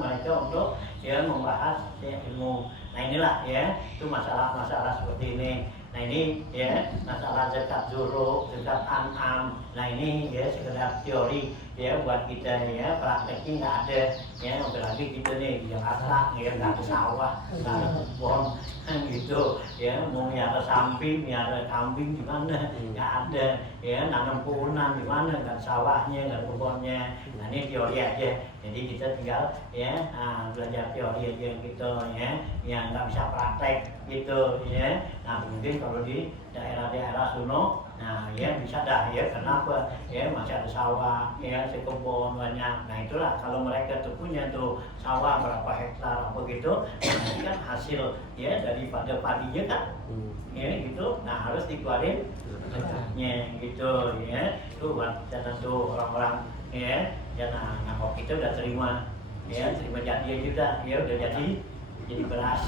mereka untuk ya membahas ya ilmu. Nah inilah ya itu masalah-masalah seperti ini. Nah ini ya masalah zakat zuhur, zakat an'am. Nah ini ya sekedar teori ya buat kita ya, prakteknya nggak ada ya. Apalagi kita nih di Jakarta ya nggak ada sawah, nggak ada kebun kan gitu ya. Mau miara sapi, miara kambing di mana nggak ada ya. Nanam pohonan di mana nggak sawahnya, nggak kebunnya. Nah ini teori aja. Jadi kita tinggal ya belajar teori aja gitu ya, yang nggak bisa praktek gitu ya. Nah mungkin kalau di daerah-daerah sono, nah ya bisa dah ya. Kenapa ya masih ada sawah ya, sekebun banyak. Nah itulah kalau mereka tuh punya tuh sawah berapa hektar apa gitu, nah ini kan hasil ya daripada padinya kan ya gitu. Nah harus dikeluarin zakatnya gitu ya. Tuh buat jangan tuh orang-orang ya jangan kok kita udah terima jadi juga ya udah jadi beras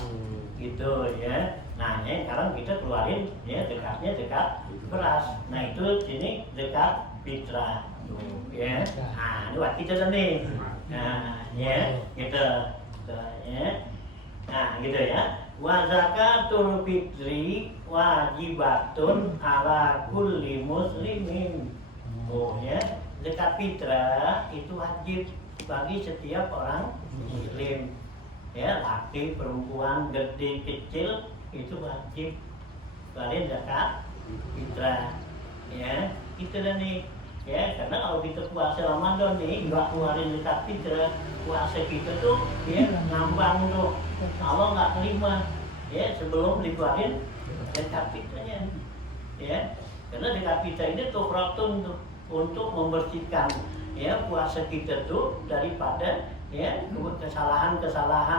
gitu ya. Nah ini sekarang kita keluarin ya zakatnya zakat beras. Nah itu sini zakat fitrah ya. Nah ini buat kita nih. Nah ya gitu ya. Nah gitu ya. Wa zakatul fitri wajibatun ala kulli muslimin. Oh ya, zakat fitrah itu wajib bagi setiap orang muslim. Ya, laki, perempuan, gede, kecil itu wajib keluarin zakat fitrah. Ya, itu nih. Ya, karena kalau kita puasa Ramadan nih, nggak keluarin zakat fitrah, puasa kita tuh ya ngambang tuh. Allah nggak terima ya sebelum dikeluarin zakat fitrahnya. Ya, karena zakat fitrah ini tuh rotun tuh untuk membersihkan ya puasa kita tuh daripada ya kesalahan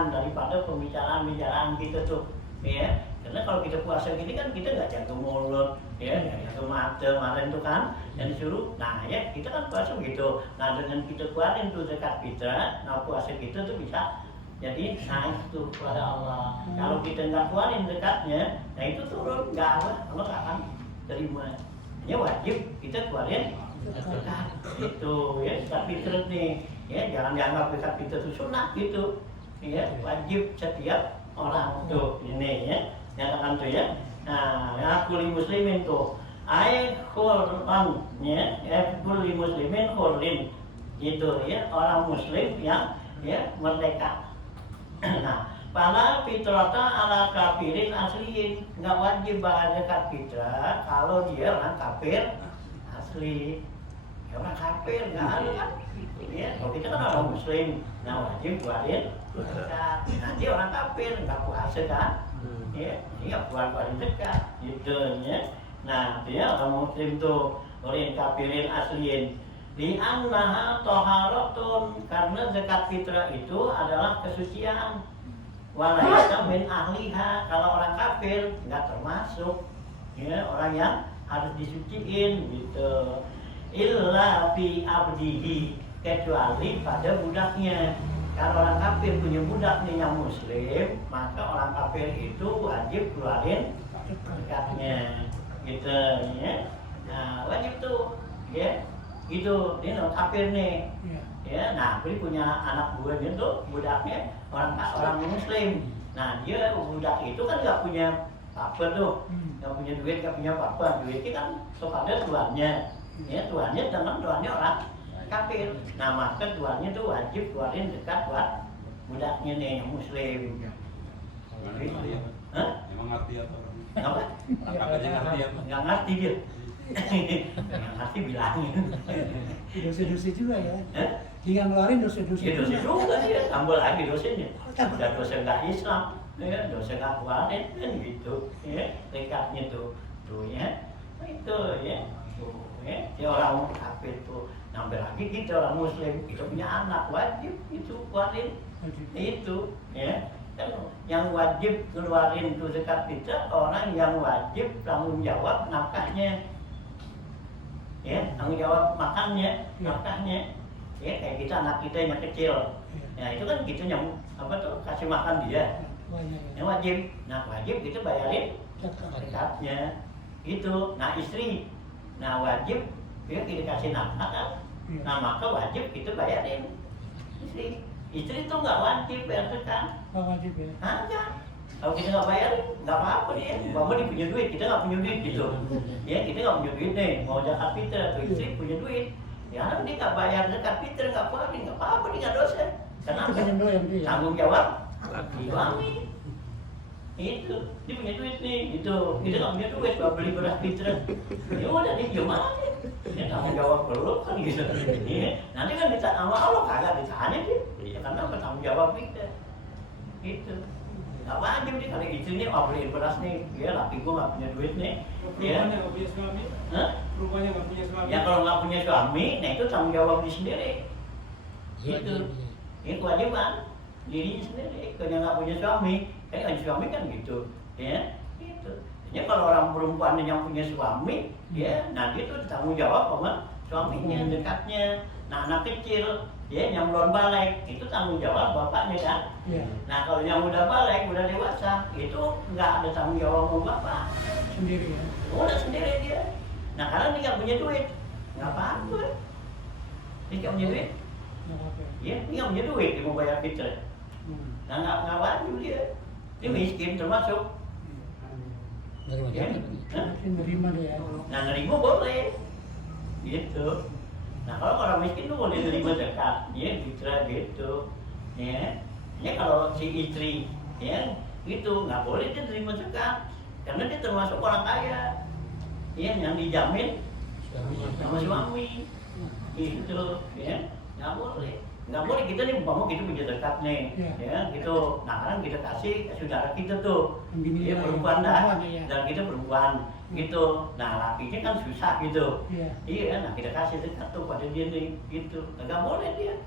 daripada pembicaraan kita tuh ya. Karena kalau kita puasa gini kan kita nggak jaga mulut ya, nggak jaga mata kemarin tuh kan yang disuruh. Nah ya kita kan puasa begitu. Nah dengan kita keluarin tuh zakat fitrah, nah puasa kita tuh bisa jadi naik tuh kepada Allah. Kalau kita nggak keluarin zakatnya, nah itu turun nggak Allah nggak akan terima. Ya wajib kita keluarin zakat itu ya, zakat fitrah nih ya. Jangan dianggap zakat fitrah itu sunnah gitu ya, wajib setiap orang tuh ini ya nyatakan tuh ya. Nah ya kulli muslimin tuh ay khurban ya kulli muslimin khurrin gitu ya, orang muslim yang ya merdeka. Nah pada fitrata ala kafirin asliin, nggak wajib bayar zakat fitrah kalau dia orang kafir asli. Ya orang kafir nggak ada kan ya. Kalau kita kan orang muslim, nah wajib keluarin zakat. Nanti orang kafir nggak puasa kan ya, nggak keluarin zakat gitu ya. Nah dia orang muslim tuh orang kafirin asliin di annaha taharatun, karena zakat fitrah itu adalah kesucian. Walaita min ahliha, kalau orang kafir nggak termasuk ya orang yang harus disuciin gitu. Illa fi abdihi, kecuali pada budaknya. Kalau orang kafir punya budak nih yang muslim, maka orang kafir itu wajib keluarin zakatnya gitu ya. Nah wajib tuh ya gitu. Ini orang kafir nih ya. Nah beli punya anak buahnya tuh budaknya orang muslim Nah dia budak itu kan nggak punya apa tuh, nggak punya duit, nggak punya apa, duitnya kan kepada tuannya, ya tuannya dengan tuannya orang kafir. Nah maka tuannya tuh wajib keluarin zakat buat budaknya nih yang muslim. Hah? Emang ngerti atau Apa? Angkatannya ngerti apa? Nggak ngerti dia. Nggak ngerti bilangin. Dosa-dosa juga ya. Hah? Jika ngeluarin dosa-dosa Ya dosa juga. juga dia, tambah lagi dosanya. Udah dosa nggak Islam, ya dosa nggak kuarin kan gitu, ya dekatnya tuh ya, itu ya, tuh ya, si orang kafir tuh, nambah lagi kita orang Muslim, kita punya anak wajib itu kuarin, itu ya. Kan yang wajib keluarin tuh zakat fitrah orang yang wajib tanggung jawab nafkahnya, ya tanggung jawab makannya, nafkahnya. Ya kayak kita anak kita yang kecil, ya itu kan kita yang apa tuh kasih makan dia, yang wajib. Nah wajib kita bayarin zakatnya itu. Nah istri, nah wajib dia kita kasih nafkah kan, nah maka wajib kita bayarin istri. Istri itu nggak wajib bayar zakat. Nggak wajib ya. Enggak. Kalau kita nggak bayar, nggak apa-apa dia. Bapak dia punya duit, kita nggak punya duit gitu. Ya kita nggak punya duit nih, mau zakat fitrah, tuh istri punya duit. Ya dia nggak bayar zakat fitrah, nggak apa-apa, dia nggak dosa. Kenapa? Tanggung jawab suami. Itu dia punya duit nih, gitu. Kita nggak punya duit, bawa beli beras fitrah. Ya udah dia diem aja. Dia tanggung jawab perlu kan gitu. Ya. Nanti kan ditanya sama Allah kagak ditanya dia. Ya karena bertanggung jawab kita. Gitu. Nggak wajib nih kalau istrinya mau beliin beras nih, ya laki gua nggak punya duit nih. Ya. Rupanya nggak punya suami? Hah? Rupanya nggak punya suami? Ya kalau nggak punya suami, nah itu tanggung jawab dia sendiri. Gitu. Ini kewajiban dirinya sendiri. Kalau nggak punya suami, kayak suami kan gitu. Ya. Gitu. Ya kalau orang perempuan yang punya suami, ya, nah dia tuh tanggung jawab sama suaminya, dekatnya. Nah anak kecil, ya yang belum balik, itu tanggung jawab bapaknya kan. Iya. Nah kalau yang udah balik, udah dewasa, itu nggak ada tanggung jawab sama bapak. Sendiri ya. Udah sendiri dia. Nah karena dia nggak punya duit, nggak apa-apa. Dia nggak punya duit, Nggak apa-apa. ya dia nggak punya duit, dia mau bayar fitrah. Nah nggak wajib dia. Dia miskin termasuk. Ya. Hah? Menerima deh ya. Nah nerima boleh, gitu. Nah kalau orang miskin tuh boleh nerima zakat, ya fitrah gitu. Ya kalau si istri, ya gitu nggak boleh dia nerima zakat, karena dia termasuk orang kaya, ya yang dijamin sama suami, gitu. Ya nggak boleh kita nih umpama kita punya zakat nih, ya gitu. Nah sekarang kita kasih ke saudara kita tuh, dia perempuan dah, dan kita perempuan gitu. Nah lakinya kan susah gitu, iya. Nah kita kasih zakat tuh pada dia nih, gitu. Nggak boleh dia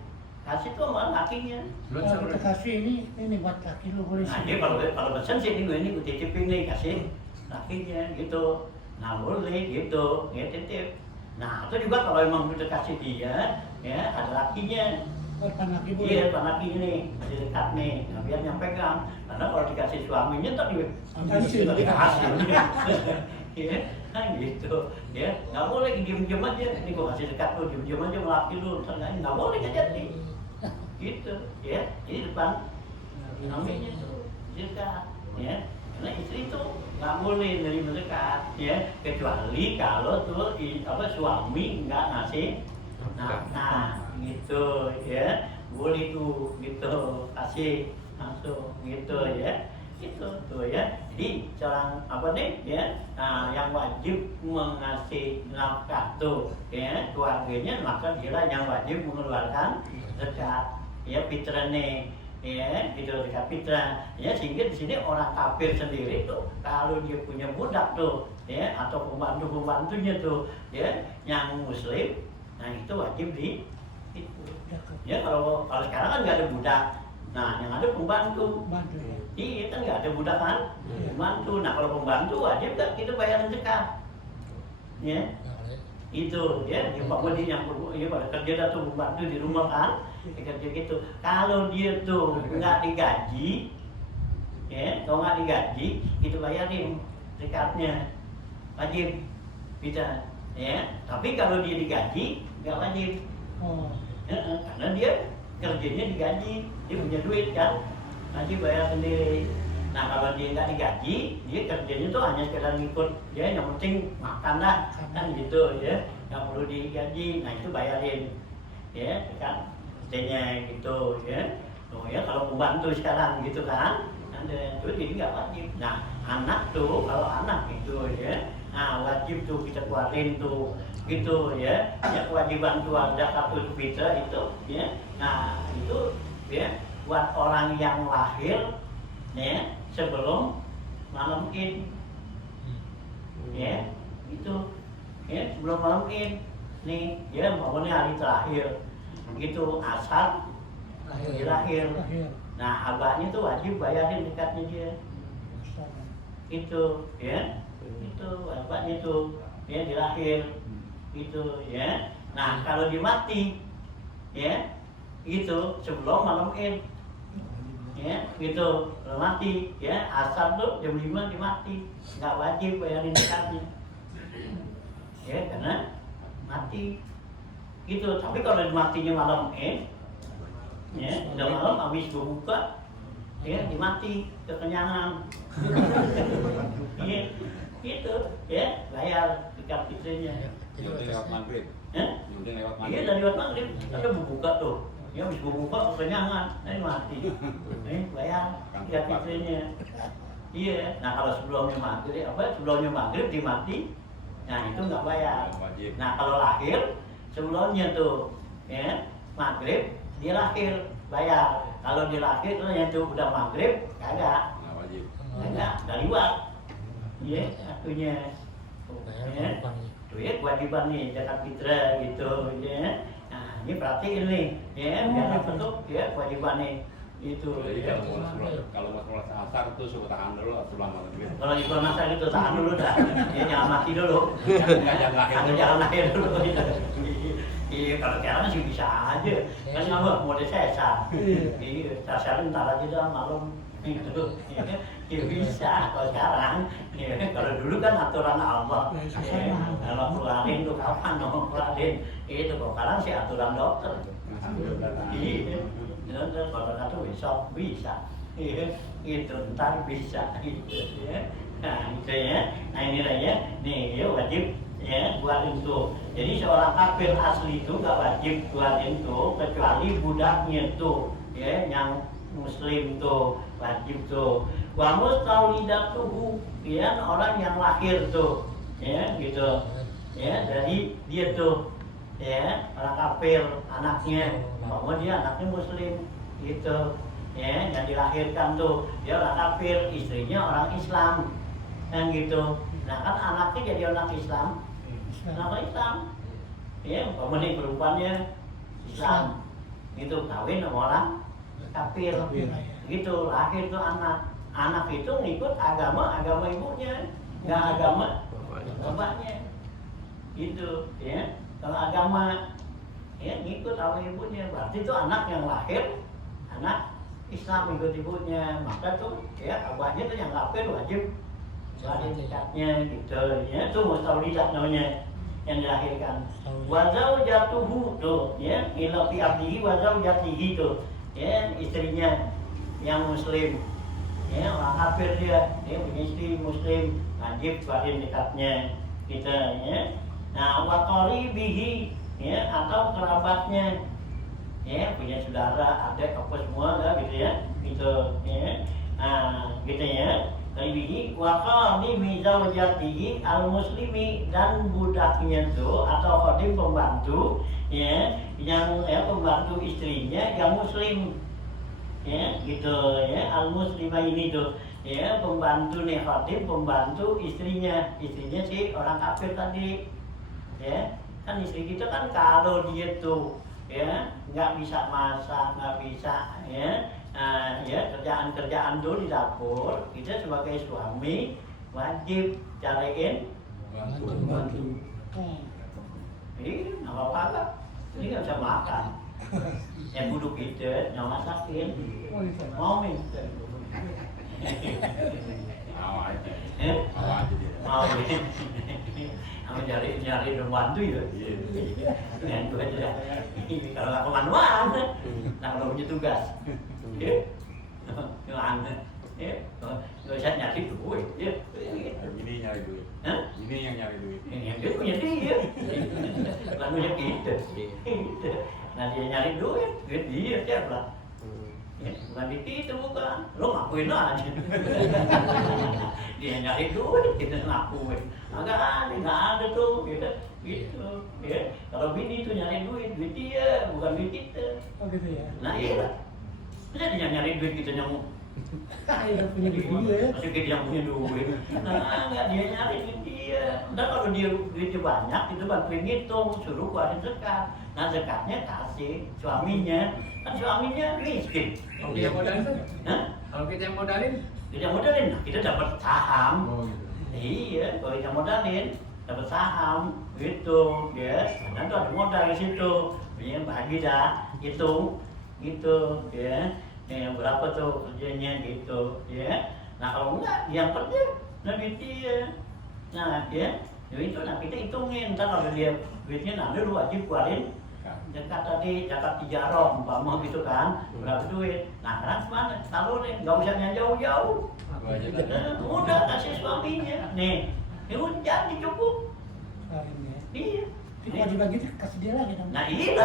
kasih tuh sama lakinya. Kalau kita kasih ini buat laki lu boleh Nah sih. dia kalau pesan sih ini gue titipin nih, kasih lakinya gitu. Nah boleh gitu, ya titip. Nah itu juga kalau emang udah kasih dia, ya ada lakinya. Buat laki boleh. Iya, laki nih, masih dekat nih, nah, biar yang pegang. Karena kalau dikasih suaminya tak Kasih. dikasih. Iya, kan gitu. Ya, nggak boleh diem-diem aja. Ini gua kasih dekat lu, diem-diem aja melaki lu, nggak boleh nggak jadi. Gitu, ya. Jadi depan suaminya tuh dekat, ya. Karena istri itu nggak boleh nerima zakat, ya. Kecuali kalau tuh suami nggak ngasih. Nah, gitu ya, boleh tuh gitu kasih langsung gitu ya, gitu tuh ya. Jadi seorang apa nih ya, nah, yang wajib mengasih nafkah tuh ya keluarganya, maka dia yang wajib mengeluarkan zakat ya fitrah nih ya, gitu zakat fitrah ya. Sehingga di sini orang kafir sendiri tuh kalau dia punya budak tuh ya, atau pembantunya tuh ya yang muslim, nah itu wajib itu. Ya kalau sekarang kan nggak ada budak, nah yang ada pembantu. Bantu ya. Iya kan nggak ada budak kan, pembantu. Nah kalau pembantu wajib kan kita bayarin zakat, ya itu ya. Umpama dia yang pada kerja tuh pembantu di rumah kan, kerja gitu. Kalau dia tuh nggak digaji, ya kalau nggak digaji kita bayarin zakatnya, wajib kita. Ya, tapi kalau dia digaji nggak wajib. Oh. Karena dia kerjanya digaji, dia punya duit kan, Wajib bayar sendiri. Nah kalau dia nggak digaji, dia kerjanya tuh hanya sekedar ngikut, ya yang penting makan lah, kan gitu ya, nggak perlu digaji. Nah itu bayarin, ya kan, istrinya gitu ya. Oh ya kalau pembantu sekarang gitu kan, ada itu jadi nggak wajib. Nah anak tuh kalau anak itu ya, nah wajib tuh kita keluarin tuh gitu ya, ya kewajiban keluar zakatul fitrah itu ya. Nah itu ya buat orang yang lahir ya sebelum malam Id, ya itu ya sebelum malam Id nih ya pokoknya hari terakhir gitu asar dia lahir. Nah abahnya tuh wajib bayarin dekatnya dia itu ya, itu abahnya tuh ya dia lahir itu ya. Nah kalau dia mati ya itu sebelum malam Id ya gitu, kalau mati ya asar tuh jam 5 dia mati, nggak wajib bayarin dekatnya ya karena mati gitu. Tapi kalau matinya malam ya udah malam habis berbuka ya dimati kekenyangan ya gitu ya bayar dekat fitranya. Nyuting lewat maghrib. Nyuting lewat maghrib. Iya dari lewat maghrib ada berbuka tuh. Ya habis berbuka kekenyangan, mati. Bayar dekat fitranya. Iya. Nah kalau sebelumnya maghrib dimati, nah itu nggak bayar. Wajib. Nah kalau lahir sebelumnya tuh ya maghrib dia lahir bayar. Kalau dia lahir itu udah maghrib kagak. Nggak wajib. Kagak dari luar. Iya, akunya. Ya. Tuh ya kewajiban nih zakat fitrah gitu ya. Nah ini perhatiin nih ya biar bentuk ya kewajiban nih itu. Jadi Ya. kalau mau sholat asar tuh suruh tahan dulu sebelum maghrib. Kalau di masa itu tahan dulu dah. Ya jangan mati dulu. Jangan lahir dulu. Jangan lahir dulu. Iya kalau sekarang masih bisa aja. Kan nggak mau disesar. Iya sesar ntar aja dah malam itu. Ya bisa kalau sekarang. Ya, kalau dulu kan aturan Allah. Ya, kalau keluarin tuh kapan mau keluarin? Itu kok sekarang sih aturan dokter. Iya. Dan kalau kata besok bisa. Iya, itu ntar bisa gitu ya. Nah itu ya. Nah inilah ya. Nih ya wajib ya keluarin tuh. Jadi seorang kafir asli itu nggak wajib keluarin tuh kecuali budaknya tuh ya yang muslim tuh wajib tuh. Wa mustawlidatuhu ya orang yang lahir tuh ya gitu ya dari dia tuh ya orang kafir anaknya bahwa dia anaknya muslim gitu ya yang dilahirkan tuh dia orang kafir istrinya orang Islam kan gitu. Nah kan anaknya jadi anak Islam. Nama Islam, ya, pemenih perubahannya Islam, itu kawin sama orang kafir, gitu lahir tuh anak itu ngikut agama ibunya, nggak agama bapaknya, gitu, ya. Kalau agama, ya ngikut sama ibunya, berarti itu anak yang lahir, anak Islam ikut ibunya, maka tuh ya abahnya tuh yang kafir wajib lahir dekatnya, gitu, ya, itu mustaulidah namanya. Yang dilahirkan wazau jatuhu tuh ya ila fi abdihi wazau jatihi tuh ya istrinya yang muslim ya orang kafir dia punya istri muslim wajib lahir dekatnya kita ya. Nah wa qaribihi ya atau kerabatnya ya punya saudara adik apa semua lah gitu ya gitu ya. Nah gitu ya Qaribihi wa qadimi zaujatihi al-muslimi dan budaknya tuh atau qadim pembantu ya yang pembantu istrinya yang muslim ya gitu ya al-muslima ini tuh ya pembantu nih qadim pembantu istrinya sih orang kafir tadi ya kan istri kita kan kalau dia tuh ya nggak bisa masak nggak bisa ya. Nah, ya kerjaan dulu di dapur kita sebagai suami wajib cariin bantu. Ini nggak apa-apa, ini nggak bisa makan. Yang duduk kita nggak masakin, mau minta. Mau aja. Mau aja. Mau nyari bantu ya. Yang itu aja. Kalau nggak kemana-mana, nah kalau punya tugas. doang ya nggak usah nyari duit ya Ini nyari duit. Hah? Ini yang nyari duit. yang dia punya dia bukan punya kita nah dia nyari duit dia siapa ya, bukan di kita bukan lo ngakuin aja dia nyari duit kita ngakuin nggak ada tuh gitu ya kalau bini tuh nyari duit dia bukan duit kita Oh gitu ya. nah iya masa dia nyari duit kita nyamuk Udah punya duit juga ya. masih kita yang punya duit nah nggak dia nyari duit dia ntar kalau dia duitnya banyak itu bantuin ngitung suruh keluarin zakat nah zakatnya kasih suaminya kan suaminya miskin Kalau kita yang modalin tuh? Hah? Kalau kita yang modalin? kita modalin nah, kita dapat saham Oh gitu. iya kalau kita modalin dapat saham gitu ya nanti ada modal di situ ya bagi dah hitung gitu ya berapa tuh kerjanya gitu ya nah kalau enggak yang penting lebih dia nah ya itu nah kita hitungin ntar kalau dia duitnya nanti lu wajib keluarin zakat tadi zakat tijarah umpama gitu kan berapa duit nah sekarang mana salurin nggak usah yang jauh-jauh udah kasih suaminya nih ini udah jadi cukup iya Tapi kalau dibagi itu kasih dia lagi dong. nah iya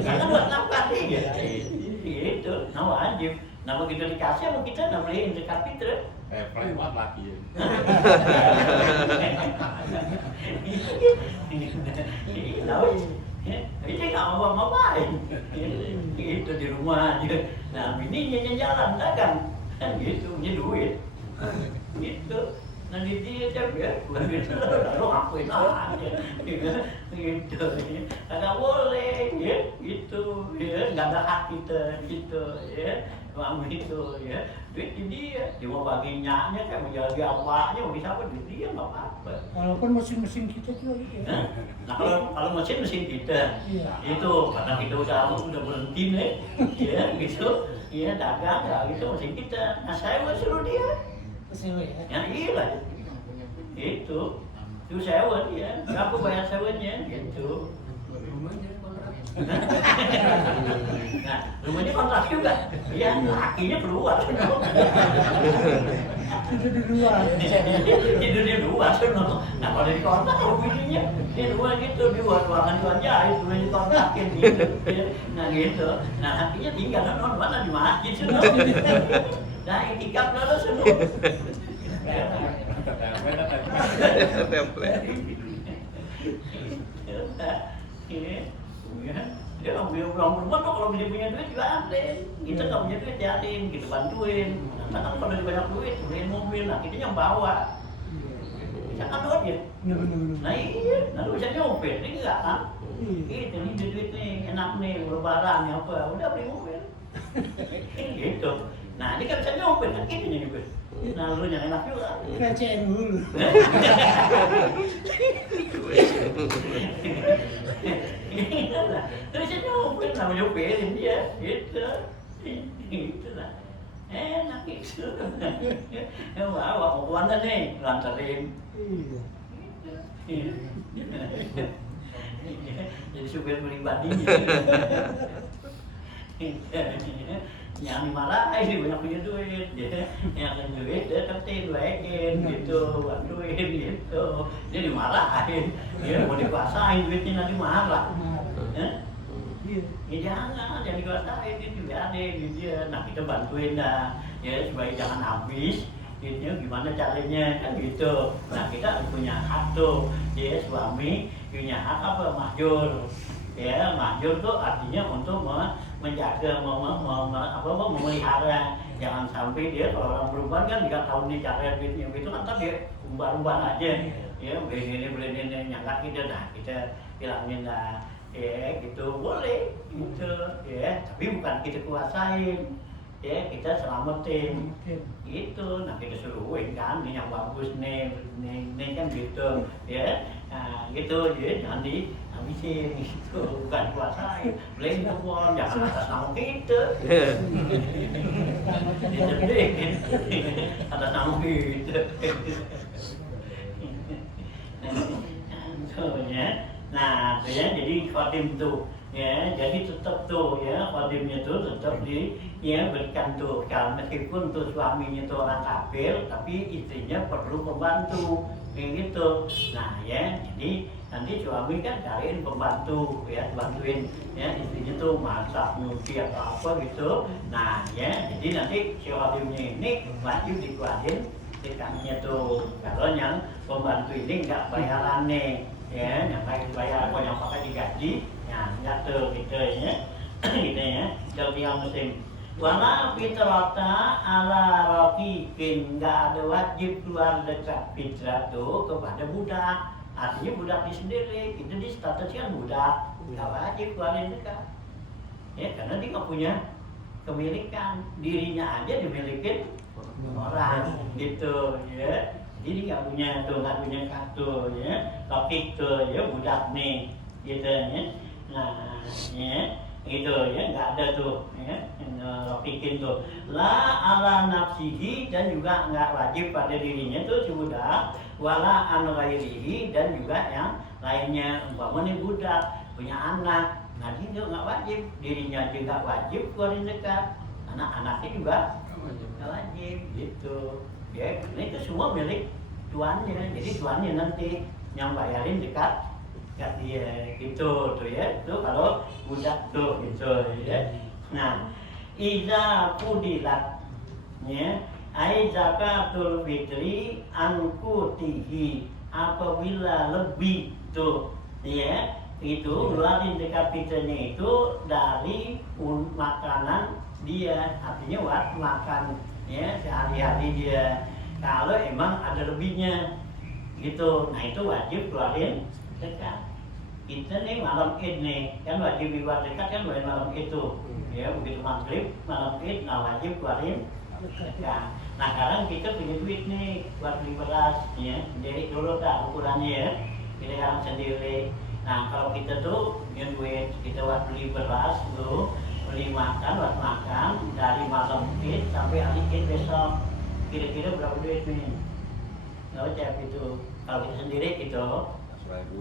karena buat nafkah dia itu nah wajib nah begitu dikasih sama kita namanya zakat fitrah Play banget laki ya. Tahu ini nggak mau ngapain itu di rumah aja nah bininya jalan dagang kan gitu punya duit gitu nanti dia ya bukan gitu lo ngakuin aja gitu nggak boleh ya gitu ya nggak ada hak kita gitu ya Bang itu ya, duit dia mau baginya kayak menjaga awaknya, mau bisa apa duit dia nggak apa-apa. Walaupun mesin-mesin kita juga gitu ya. Nah kalau mesin kita, Iya. itu karena kita udah berhenti nih, ya gitu, ya dagang ya gitu mesin kita. Nah saya mau suruh dia, Sewa ya. ya iya lah, itu sewa dia, aku bayar sewanya gitu. Rumahnya kontrak. Nah, rumahnya kontrak juga. Ya, lakinya keluar. Tidur di luar. Tidur di luar sono. Nah, kalau di kontrak kalau bininya di luar gitu, di luar ruangan tuan jahit, rumah dikontrakin gitu. Nah, gitu. Nah, lakinya tinggal non mana di masjid sono. Nah, itikaf dulu sono. Template. Dia orang rumah kok kalau dia punya duit juga ada. Kita nggak punya duit jadiin, kita bantuin. Nah kan kalau dia banyak duit, beliin mobil, nah kita yang bawa. Bisa kan doa dia. Bener-bener. Nah iya, nah lu bisa nyopir, ini enggak kan? Iya. Ini duit nih, enak nih, lebaran apa, udah beli mobil. Gitu. Nah ini kan bisa nyopir, kan ini juga. Nah lu yang enak juga. Kecen dulu. Terus saya nyopir, nama nyopirin dia, gitu. Gitu lah. Enak gitu. Bawa mau kemana nih, lantarin. Iya. Jadi supir pribadi. Yang dimarahin banyak punya duit, yang punya duit dia tertib baikin gitu, bantuin gitu, dia dimarahin, dia mau dikuasain duitnya nanti marah, Iya. ya jangan dikuasain dia juga ada dia, nah kita bantuin dah, ya supaya jangan habis, duitnya gimana caranya kan gitu, nah kita punya hak tuh, dia suami punya hak apa mahjur. Ya, mahjur tuh artinya untuk menjaga, memelihara. Jangan sampai dia kalau orang perempuan kan 3 tahun nih cara duitnya itu kan tadi umbar-umbar aja. Ya, beli ini nyangka kita dah kita bilangin lah, ya gitu boleh gitu, ya. Tapi bukan kita kuasain, ya kita selamatin. Gitu, nah kita suruhin kan, ini yang bagus nih kan gitu, ya. Nah, gitu, ya jangan dihabisin gitu, bukan kuasain, beli kupon, jangan atas nama kita. Dicedekin, atas nama kita. Nah, tuh ya, jadi kalau khadim tuh ya, jadi tetap tuh ya khadimnya tuh tetap berikan tuh, kalau meskipun tuh suaminya tuh orang kafir tapi istrinya perlu pembantu kayak gitu. Nah ya, jadi nanti suami kan cariin pembantu ya, bantuin ya istrinya tuh masak nyuci atau apa gitu. Nah ya, jadi nanti si khadimnya ini wajib dikeluarin tiketnya tuh, kalau yang pembantu ini nggak bayaran nih ya, yang bayar apa yang pakai digaji ya nggak tuh gitu ya. Gitu ya, jadi yang musim wala fitrata ala rafiqin, nggak ada wajib keluar dekat fitrah tuh kepada budak. Artinya budak di sendiri, itu di statusnya budak, nggak wajib keluarin dekat ya, karena dia nggak punya kemilikan, dirinya aja dimilikin orang gitu ya. Jadi nggak punya kartu ya, topik tuh ya budak nih gitu ya. Nah ya itu ya, nggak ada tuh ya bikin tuh la ala nafsihi, dan juga nggak wajib pada dirinya tuh si budak, wala an ghairihi, dan juga yang lainnya. Umpama nih budak punya anak, nah dia nggak wajib, dirinya juga wajib keluarin zakat, anak-anaknya juga nggak wajib gitu ya. Ini itu semua milik tuannya, jadi tuannya nanti yang bayarin zakat dia gitu tuh ya, tuh kalau budak tuh gitu ya. Nah, iza kudilat ya, ai zakatul fitri angkutihi, apabila lebih tuh ya, itu keluarin zakat fitrnya itu dari makanan dia, artinya buat makan ya sehari-hari dia, kalau emang ada lebihnya gitu. Nah itu wajib keluarin zakat. Kita nih malam Id nih kan wajib keluar zakat kan mulai malam itu ya, begitu maghrib malam Id nah wajib keluarin zakat. Nah sekarang kita punya duit nih buat beli beras ya, sendiri dulu dah ukurannya ya, kita sekarang sendiri. Nah kalau kita tuh punya duit, kita buat beli beras tuh, beli makan, buat makan dari malam Id sampai hari Id besok, kira-kira berapa duit nih? Nggak cek itu. Kalau kita sendiri gitu 100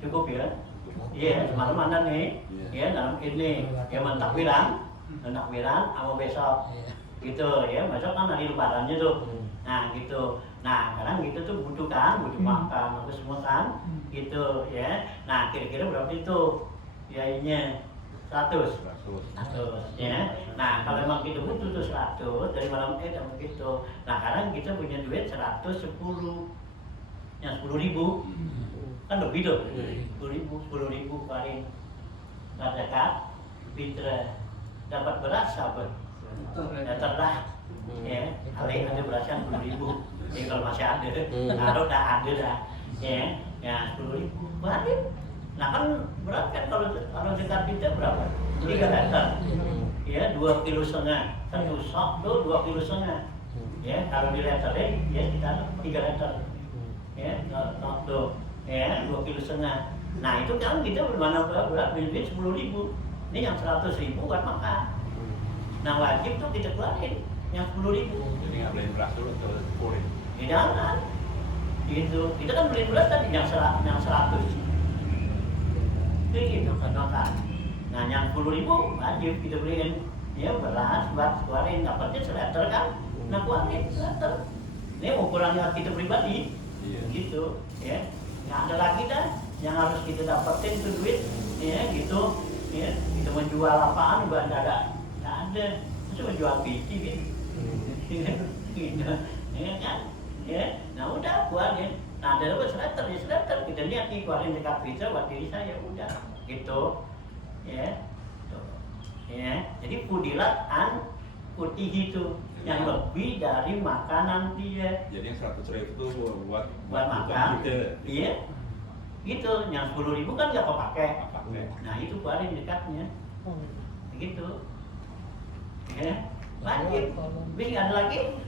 cukup ya. Iya, semalam ada nih ya dalam ini ya mentakbiran sama besok gitu ya, besok kan hari lebarannya tuh. Nah gitu, nah sekarang gitu tuh butuh makan apa semua kan gitu ya. Nah kira-kira berapa itu ya ininya 100 ya. Nah kalau memang kita butuh tuh 100 dari malam sama gitu. Nah sekarang kita punya duit 110, yang 10.000 kan lebih tuh, 10.000 paling nggak zakat fitrah, dapat beras sahabat terlah ya, kali ada berasnya 10.000 ya, kalau masih ada kalau udah ada dah ya 10.000 balik. Nah kan berat kan kalau zakat fitrah berapa? 3 liter ya, 2,5 kilo, satu sok tuh 2,5 kilo ya, kalau di liternya ya kita 3 liter ya, tuh ya 2,5 kilo. Nah itu kan kita bermana berat duit 10.000, ini yang 100.000 buat makan. Nah wajib tuh kita keluarin yang 10.000. Jadi nggak beli beras dulu terus kulit. Ya jangan gitu, kita kan beli beras tadi yang 100 gitu kan makan. Nah yang 10.000 wajib kita beliin ya beras buat keluarin, dapatnya 1 liter kan. Nah keluarin 1 liter, ini ukurannya kita pribadi gitu ya. Nggak ada lagi dah yang harus kita dapetin tuh duit ya gitu ya. Kita menjual apaan juga nggak ada, cuma jual biji gitu ya kan ya. Nah udah keluarin, nah ada apa 1 liter ya 1 liter kita lihat nih, keluarin zakat fitrah buat diri saya udah gitu ya tuh ya. Jadi kudilat an kutihi itu yang lebih dari makanan dia. Jadi yang 100.000 itu buat makan gitu. Iya gitu, yang 10.000 kan nggak kepake. Nah itu keluarin zakatnya gitu ya, wajib. Bisa nggak ada lagi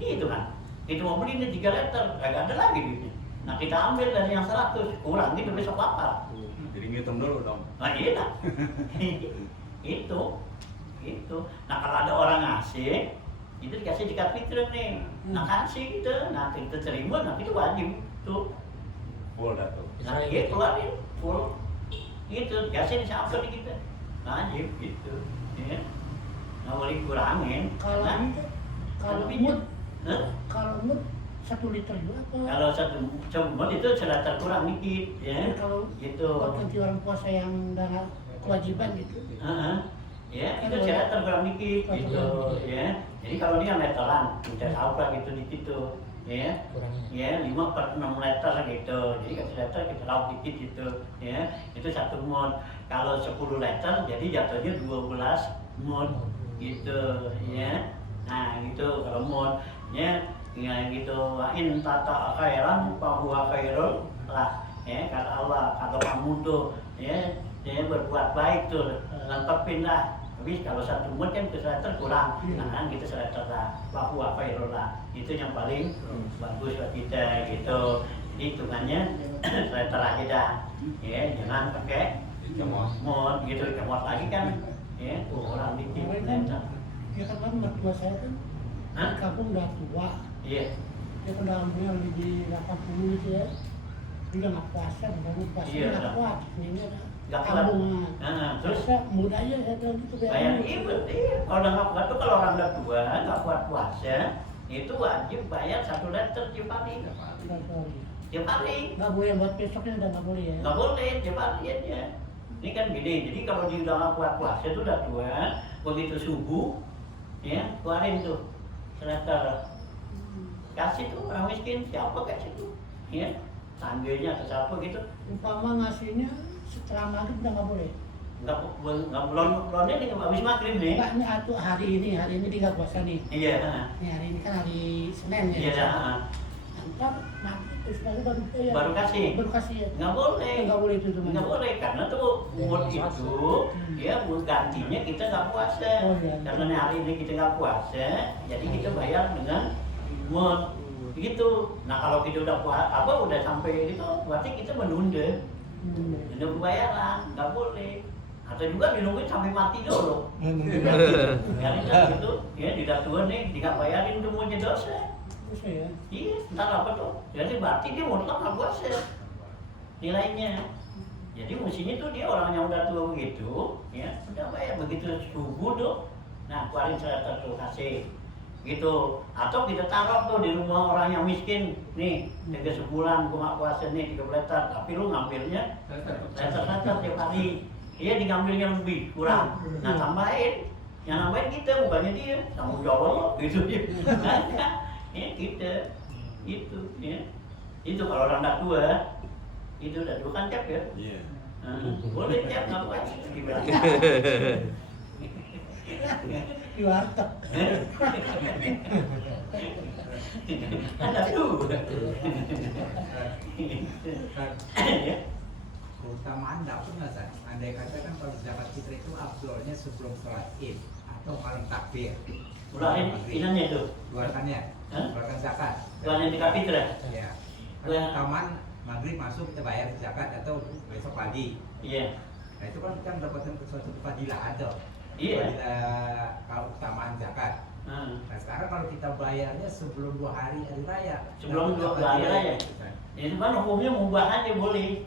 itu kan, itu mau beli ini 3 liter nggak ada lagi duitnya. Nah kita ambil dari yang 100 kurang gitu, besok lapar. Jadi ngitung dulu dong. Nah iya lah. itu nah kalau ada orang ngasih itu dikasih zakat fitrah nih, nah kasih gitu, nah kita terima, nah itu wajib tuh full dah tuh. Nah, dia keluarin full gitu, gasin siapa nih kita wajib gitu ya, nggak boleh kurangin. Kalau Nah, kalau tapi mood, Hah? kalau mood 1 liter juga apa? Kalau satu itu sudah terkurang dikit ya Kalau gitu. buat nanti orang puasa yang udah kewajiban gitu. Heeh. Ya, itu sudah terkurang dikit gitu ya. Jadi kalau dia meteran, udah tahu lah gitu di situ ya. Ya, 5/6 liter gitu. Jadi kalau liter kita tahu dikit gitu ya. Itu 1 mod. Kalau 10 liter jadi jatuhnya 12 mod gitu ya. Nah, gitu kalau mod ya. Ya gitu, in tata khairan fahuwa khairul lah ya, kata Allah. Kalau kamu tuh ya berbuat baik tuh lengkapin lah. Tapi kalau 1 mud kan keseliter kurang, nah kan gitu seliter lah, fahuwa khairul lah. Itu yang paling bagus buat kita gitu. Jadi hitungannya seliter aja dah ya, jangan pakai mud gitu, kemot lagi kan ya, kurang dikit. Kemarin kan, ya kan mertua saya kan di kampung udah tua. Iya. Dia kan udah umurnya lebih di 80 gitu ya. Dia udah nggak puasa, baru puasa Iya, nggak udah. kuat. Ini Nggak kuat. kampung. Terus Terus muda aja saya bilang gitu. bayar iya. Kalau udah nggak kuat tuh, kalau orang udah tua nggak kuat puasa itu wajib bayar 1 liter tiap hari. Tiap hari Nggak boleh buat besoknya, udah nggak boleh ya. nggak boleh, tiap hari aja. Ini kan gini, jadi kalau dia udah nggak kuat puasa itu udah tua, begitu subuh ya keluarin tuh seliter, kasih tuh orang miskin, siapa kasih tuh ya, tangganya atau siapa gitu. Umpama ngasihnya setelah maghrib udah nggak boleh. Nggak belum ini habis maghrib nih. Enggak, ini hari ini dia nggak puasa nih. Iya. Ini hari ini kan hari Senin ya. Iya dah. Ntar maghrib terus Baru kasih. Baru kasih ya. Nggak boleh. Nggak boleh itu tuh. Nggak boleh karena tuh mood itu dia mood gantinya kita nggak puasa. Oh, iya. Karena hari ini kita nggak puasa, jadi kita bayar dengan mood gitu. Nah kalau kita udah udah sampai itu, berarti kita menunda pembayaran, nggak boleh. Atau juga dinungguin sampai mati dulu. Ya itu, ya tidak tua nih, tidak bayarin tuh punya dosa. Terus ya. Iya, ntar apa tuh? Jadi berarti dia mutlak nggak puasa nilainya. Jadi mestinya tuh dia orang yang udah tua begitu, ya udah bayar begitu subuh tuh. Nah, keluarin seliter tuh kasih, gitu. Atau kita taruh tuh di rumah orang yang miskin, nih, 3 sebulan gua nggak puasa nih 3 liter, tapi lu ngambilnya liter tiap hari. Iya, diambilnya lebih kurang. Nah, tambahin, yang nambahin kita bukannya dia, tanggung jawab lo, gitu ya. Ya kita itu ya itu kalau orang udah tua itu udah tua kan cap ya. Iya. Boleh cap nggak apa-apa dibilang. Di warteg. Ada tuh. Ya. Keutamaan dapat nggak sih? Andai kata kan kalau zakat fitrah itu afdolnya sebelum sholat id atau malam takbir. Keluarin inannya tuh. Keluarkannya, keluarkan zakat. Keluarin di kapitra. Ya. Ya. Taman maghrib masuk kita bayar zakat atau besok pagi. Iya. Nah itu kan kita mendapatkan sesuatu fadilah atau Iya. fadilah kalau keutamaan zakat. Nah sekarang kalau kita bayarnya sebelum 2 hari hari raya. Sebelum dapat 2 hari fadilah. raya. Itu kan hukumnya mubah aja boleh.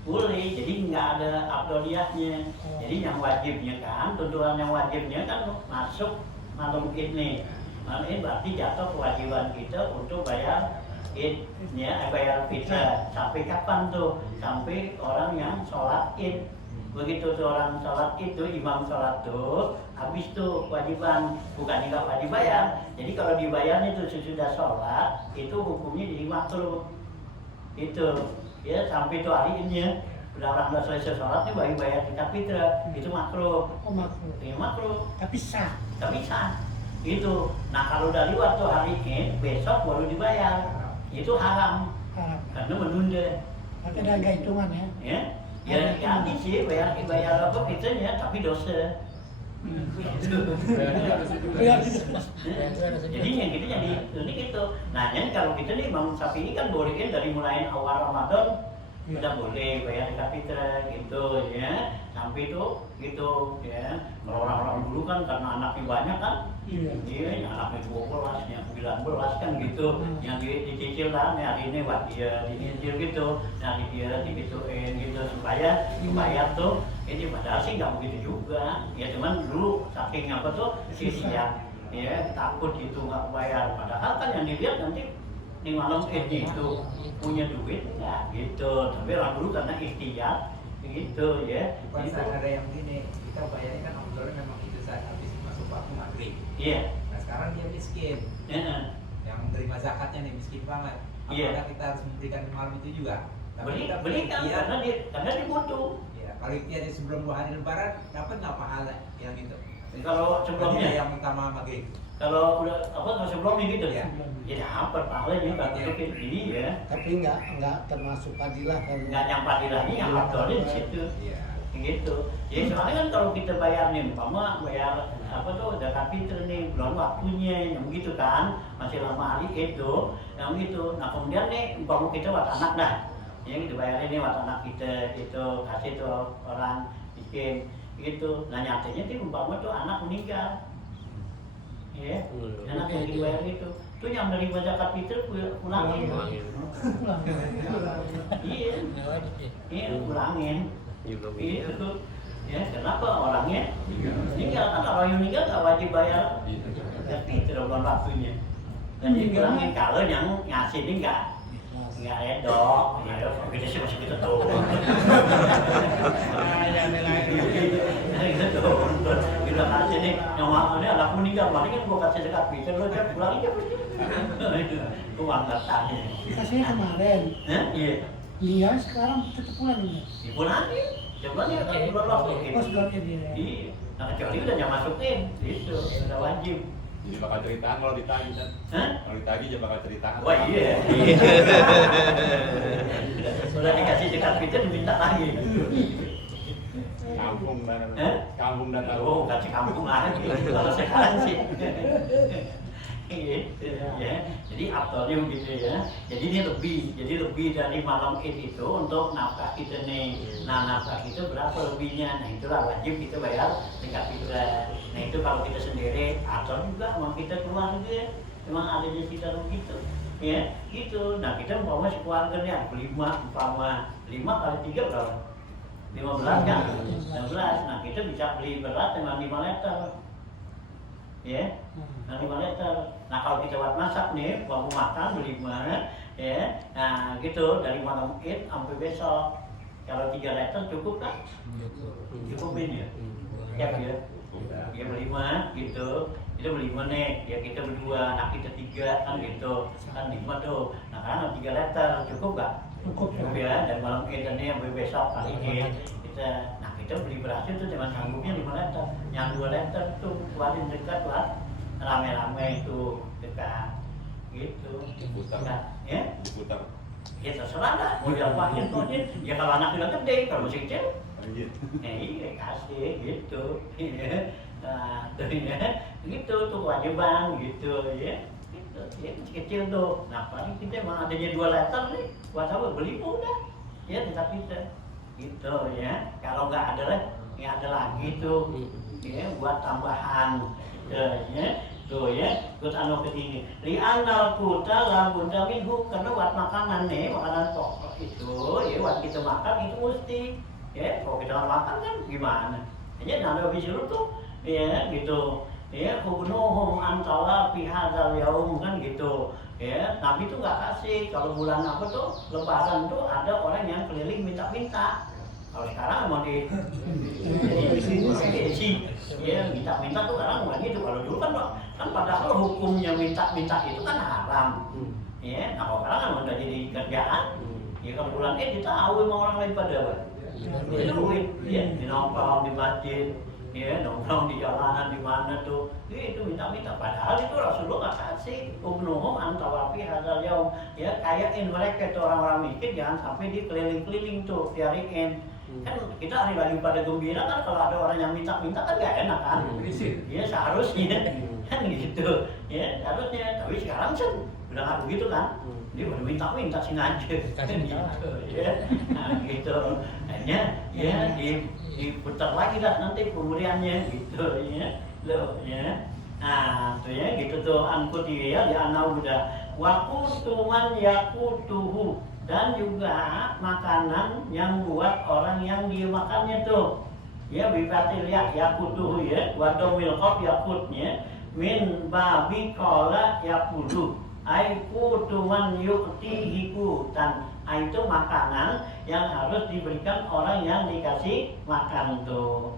Boleh, jadi nggak ada abdoliyahnya. Jadi yang wajibnya kan, tuntutan yang wajibnya kan masuk malam id nih. Malam id berarti jatuh kewajiban kita untuk bayar id, ya, bayar fitrah. Sampai kapan tuh? Sampai orang yang sholat id. Begitu tuh orang sholat itu, imam sholat tuh, habis tuh kewajiban, bukannya nggak wajib bayar. Jadi kalau dibayarnya tuh sesudah sholat, itu hukumnya jadi makruh. Itu. Ya sampai itu hari ini ya, udah orang udah selesai sholat nih bayi bayar zakat fitrah, itu makruh. Oh makruh. Ini makruh, Tapi sah. tapi sah. Itu. Nah kalau udah lewat tuh hari ini, besok baru dibayar, itu haram karena menunda. Tapi ada nggak hitungan ya? Ya jadi sih bayar apa fitrahnya, tapi dosa. Jadi yang gitu jadi ini gitu. Nah jadi kalau kita nih Imam Syafi'i kan bolehin dari mulai awal Ramadan udah boleh bayar zakat fitrah gitu ya, sampai itu gitu ya. Kalau orang-orang dulu kan karena anaknya banyak kan, Iya. iya anaknya 12 ya kan gitu, yang dicicil lah, nih hari ini buat dia dicicil gitu, nah dia digituin gitu supaya dibayar tuh, ini padahal sih nggak begitu juga, ya cuman dulu saking apa tuh siap, ya takut gitu nggak bayar, padahal kan yang dilihat nanti di malam itu punya duit nggak gitu, tapi orang dulu karena ikhtiar gitu ya. Bukan saat ada yang gini, kita bayarnya kan obrolan memang itu saat habis masuk waktu maghrib. Iya. Nah sekarang dia miskin, yang menerima zakatnya nih miskin banget. Apakah kita harus memberikan malam itu juga? Berikan karena dia butuh. Ya, kalau ikhtiar sebelum 2 hari lebaran dapat nggak pahala yang itu? Kalau sebelumnya yang utama maghrib. Kalau udah kalau sebelumnya gitu ya, ya dapat pahalanya kan iya. Tapi nggak termasuk fadilah kalau Nggak yang padilahnya yang abdolnya di situ. Iya. Gitu. Ya soalnya kan kalau kita bayar nih, umpama bayar apa tuh zakat fitr nih, belum waktunya, yang begitu kan, masih lama hari itu, yang gitu. Nah kemudian nih, umpama kita buat anak dah, ya kita bayarin nih buat anak kita, gitu, kasih tuh orang miskin, gitu. Nah nyatanya tuh umpama tuh anak meninggal, ya, anak yang dibayar itu, tuh yang dari zakat fitr pulangin. Iya, pulangin. Itu ya kenapa orangnya meninggal kan, kalau yang meninggal nggak wajib bayar itu bukan waktunya, dan dibilangin kalau yang ngasih ini nggak redok ya kita sih masih kita tahu kita kasih nih yang ini anak meninggal paling kan gua kasih zakat fitr lo dia pulang aja itu uang katanya kasihnya kemarin. Iya. Iya, sekarang tetap pulangin. Dipulangin, sebenarnya kan bulan waktu itu. Oh, sudah ini. Iya, nah kecuali udah nyampe masukin, itu udah wajib. Jadi bakal ceritaan kalau ditagih kan? Kalau ditagih aja bakal ceritaan. Wah iya. Sudah dikasih zakat fitr diminta lagi. Kampung dan tahu. Oh, kasih kampung lagi. Kalau sekarang sih. Gitu ya. Jadi afdolnya gitu ya. Jadi ini lebih dari malam Id itu untuk nafkah kita nih. Nah nafkah itu berapa lebihnya? Nah itulah wajib kita bayar zakat fitr. Nah itu kalau kita sendiri atau juga sama kita keluarga, memang ada di sekitar gitu. Ya, gitu. Nah kita umpama sekeluarga nih, 5 kali 3 berapa? 15 kan? 16. Nah kita bisa beli beras dengan 5 liter. Ya, 5 liter. Nah kalau kita buat masak nih, mau makan beli mana, ya, nah gitu dari malam Id sampai besok. Kalau 3 liter cukup kan? Cukupin ya? Ya, dia berlima gitu, kita berlima nih, ya kita berdua, anak kita 3 kan gitu, kan 5 tuh. Nah karena 3 liter cukup gak? Cukup ya, dan malam Id ini sampai besok kali ini kita. Kita beli beras itu cuma sanggupnya 5 liter, yang 2 liter tuh buatin dekat lah, rame-rame itu dekat, gitu. Diputar, ya? Diputar. Ya terserah lah, mau diapain pokoknya. Ya kalau anak udah gede, kalau masih kecil, iya kasih gitu. Nah, tuh ya, gitu tuh kewajiban gitu ya. Gitu, ya kecil tuh. Nah paling kita emang adanya 2 liter nih, buat apa beli udah, ya tetap kita. Gitu ya, kalau nggak ada lagi tuh ya buat tambahan ya tuh ya terus anu kesini li'anal kuta la bunda minhu, karena buat makanan nih, makanan pokok itu ya buat kita makan itu mesti ya, kalau kita nggak makan kan gimana ya. Nah ada disuruh tuh ya gitu ya, kubunuhum antara pihadzal yaum kan gitu ya. Nabi tuh nggak kasih, kalau bulan apa tuh lebaran tuh ada orang yang keliling minta-minta. Kalau sekarang mau di ya minta-minta tuh sekarang bukan gitu. Kalau dulu kan padahal hukumnya minta-minta itu kan haram. Ya, nah kalau sekarang kan udah jadi kerjaan. Ya kalau bulan ini tahu sama orang lain pada apa? Itu duit, ya di nongkrong di masjid, ya nongkrong di jalanan di mana tuh, ya, itu minta-minta. Padahal itu Rasulullah nggak kasih. Ubnuhum antawafi hazal yaum, ya kayakin mereka tuh orang-orang miskin jangan sampai di keliling-keliling tuh diariin. Kan kita hari lagi pada gembira kan, kalau ada orang yang minta-minta kan gak enak kan? Iya seharusnya kan gitu, ya seharusnya. Tapi sekarang kan udah nggak begitu kan? Dia udah minta-minta sengaja kan gitu, ya. Nah gitu, hanya ya diputar lagi lah nanti pemberiannya gitu, ya, loh, ya. Nah, tuh ya gitu tuh angkuti ya di anau udah wakutuman yakutuhu, dan juga makanan yang buat orang yang dimakannya tuh ya bibatil ya yakutuhu ya wadomil qaf yakutnya min babi qala yakutu kutuman yuktihiku, dan itu makanan yang harus diberikan orang yang dikasih makan tuh.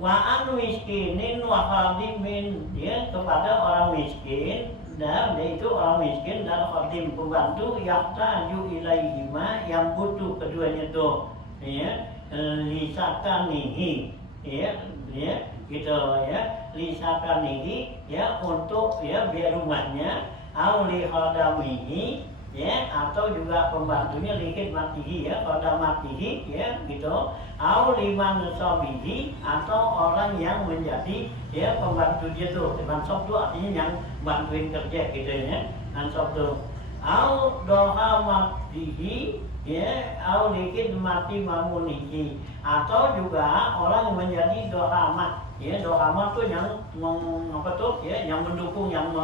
Wa an miskinin wa khadimin, ya kepada orang miskin, dan yaitu orang miskin dan khadim pembantu yahtaju ilaihima, yang butuh keduanya tuh ya lisakanihi ya gitu ya lisakanihi ya untuk ya biar rumahnya au li khadamihi ya atau juga pembantunya likit matihi ya khadamatihi ya gitu au liman sabihi atau orang yang menjadi ya pembantu dia tuh. Mansab tuh artinya yang bantuin kerja gitu ya mansab tuh. Au doha matihi ya au likit mati mamunihi, atau juga orang yang menjadi dohamat ya dohamat tuh yang apa tuh ya yang mendukung yang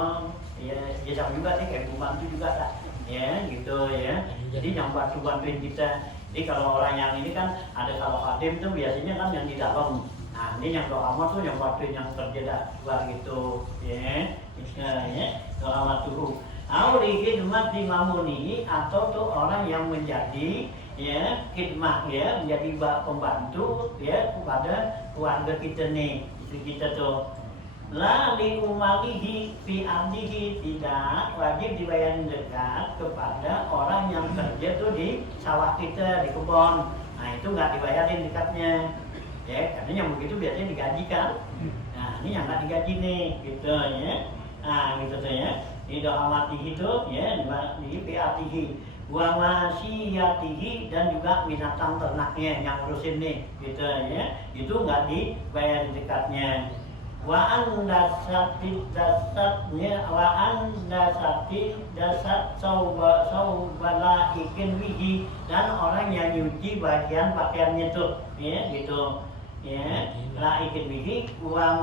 ya jasa juga sih kayak pembantu juga lah ya gitu ya. Jadi yang bantuin kita. Jadi kalau orang yang ini kan ada kalau khadim tuh biasanya kan yang di dalam. Nah ini yang dohamat tuh yang bantuin yang kerja dah gitu ya dohamat tuh. Auli khidmat di mamuni, atau tuh orang yang menjadi ya khidmah ya menjadi pembantu ya kepada keluarga kita nih, istri kita tuh. La li umalihi fi abdihi, tidak wajib dibayar zakat kepada orang yang kerja tuh di sawah kita, di kebun. Nah itu nggak dibayarin zakatnya ya, karena yang begitu biasanya digaji kan. Nah ini yang nggak digaji nih gitu ya. Nah gitu tuh ya, di doamatihi itu ya di piatihi wa masiyatihi, dan juga binatang ternaknya yang ngurusin nih gitu ya, itu nggak dibayar zakatnya. Wa andasati dasatnya wa andasati dasat saubala ikin wihi, dan orang yang nyuci bagian pakaiannya tuh ya gitu ya la ikin wihi wa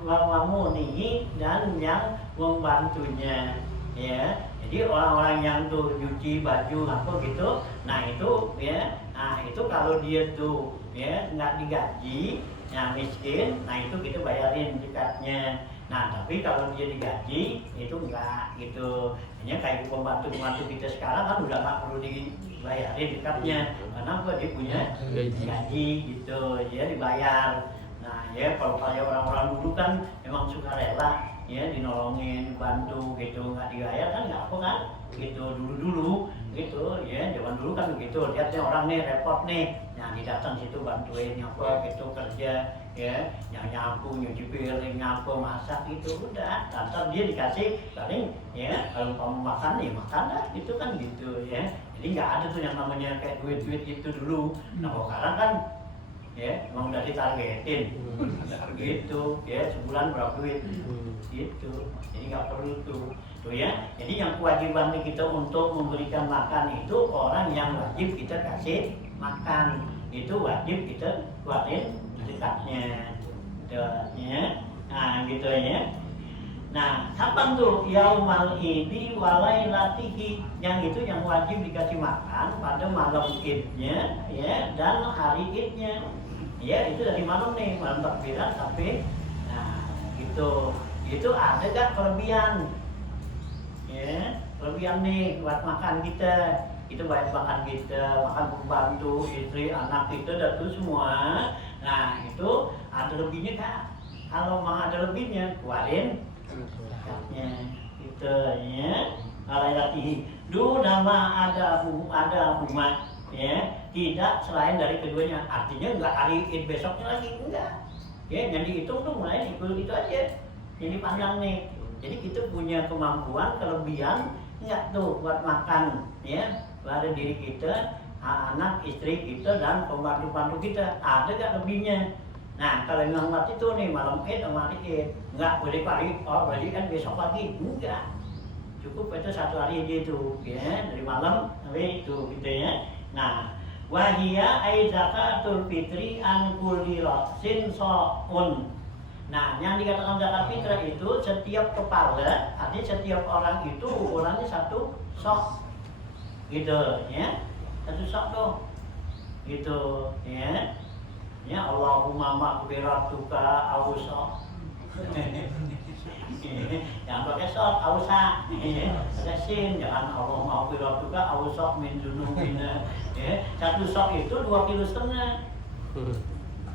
mamunihi, dan yang membantunya ya. Jadi orang-orang yang tuh nyuci baju apa gitu, nah itu ya, nah itu kalau dia tuh ya nggak digaji, nah miskin, nah itu kita bayarin zakatnya. Nah tapi kalau dia digaji itu enggak gitu. Hanya kayak pembantu kita sekarang kan udah nggak perlu dibayarin zakatnya, karena dia punya gaji gitu, dia dibayar. Nah ya kalau kayak orang-orang dulu kan memang suka rela ya dinolongin, bantu gitu, nggak dibayar kan nggak apa kan gitu dulu gitu ya, zaman dulu kan begitu, lihatnya orang nih repot nih, nah didatang situ bantuin apa gitu kerja ya, yang nyapu, nyuci piring, nyapu, masak gitu udah, ntar dia dikasih paling ya kalau kamu makan nih makan dah gitu kan gitu ya. Jadi nggak ada tuh yang namanya kayak duit gitu dulu. Nah kalau sekarang kan ya emang udah ditargetin gitu ya, sebulan berapa duit gitu, jadi nggak perlu tuh ya. Jadi yang kewajiban kita untuk memberikan makan itu orang yang wajib kita kasih makan, itu wajib kita keluarin zakatnya ya. Nah gitu ya. Nah kapan tuh yaumal idi walailatihi, yang itu yang wajib dikasih makan pada malam idnya ya dan hari idnya ya, itu dari malam nih, malam takbiran sampai nah gitu. Itu ada gak kelebihan ya, kelebihan nih buat makan kita, itu buat makan kita, makan pembantu, istri, anak kita dan itu semua. Nah itu ada lebihnya kak, kalau mau ada lebihnya keluarin zakatnya gitu ya. Alailatihi du nama ada huma ya, tidak selain dari keduanya, artinya enggak hari id besoknya lagi, enggak ya, yang dihitung tuh mulai itu aja yang dipandang nih. Jadi kita punya kemampuan, kelebihan enggak tuh buat makan ya pada diri kita, anak, istri kita dan pembantu-pembantu kita, ada gak lebihnya. Nah kalau yang mati itu nih malam id sama hari id enggak boleh pagi, oh berarti kan besok pagi, enggak, cukup itu satu hari aja itu ya, dari malam sampai itu gitu ya. Nah wahia ay zakatul fitri an kulli rasin so'un, Nah, yang dikatakan zakat fitrah itu setiap kepala, artinya setiap orang itu ukurannya 1 sok, gitu, ya, 1 sok tuh, gitu, ya, ya Allahumma maghfiratuka awsok, yang pakai sok awsa, pakai sin, jangan Allahumma maghfiratuka awsok min dzunubina, ya, 1 sok itu 2,5 kg.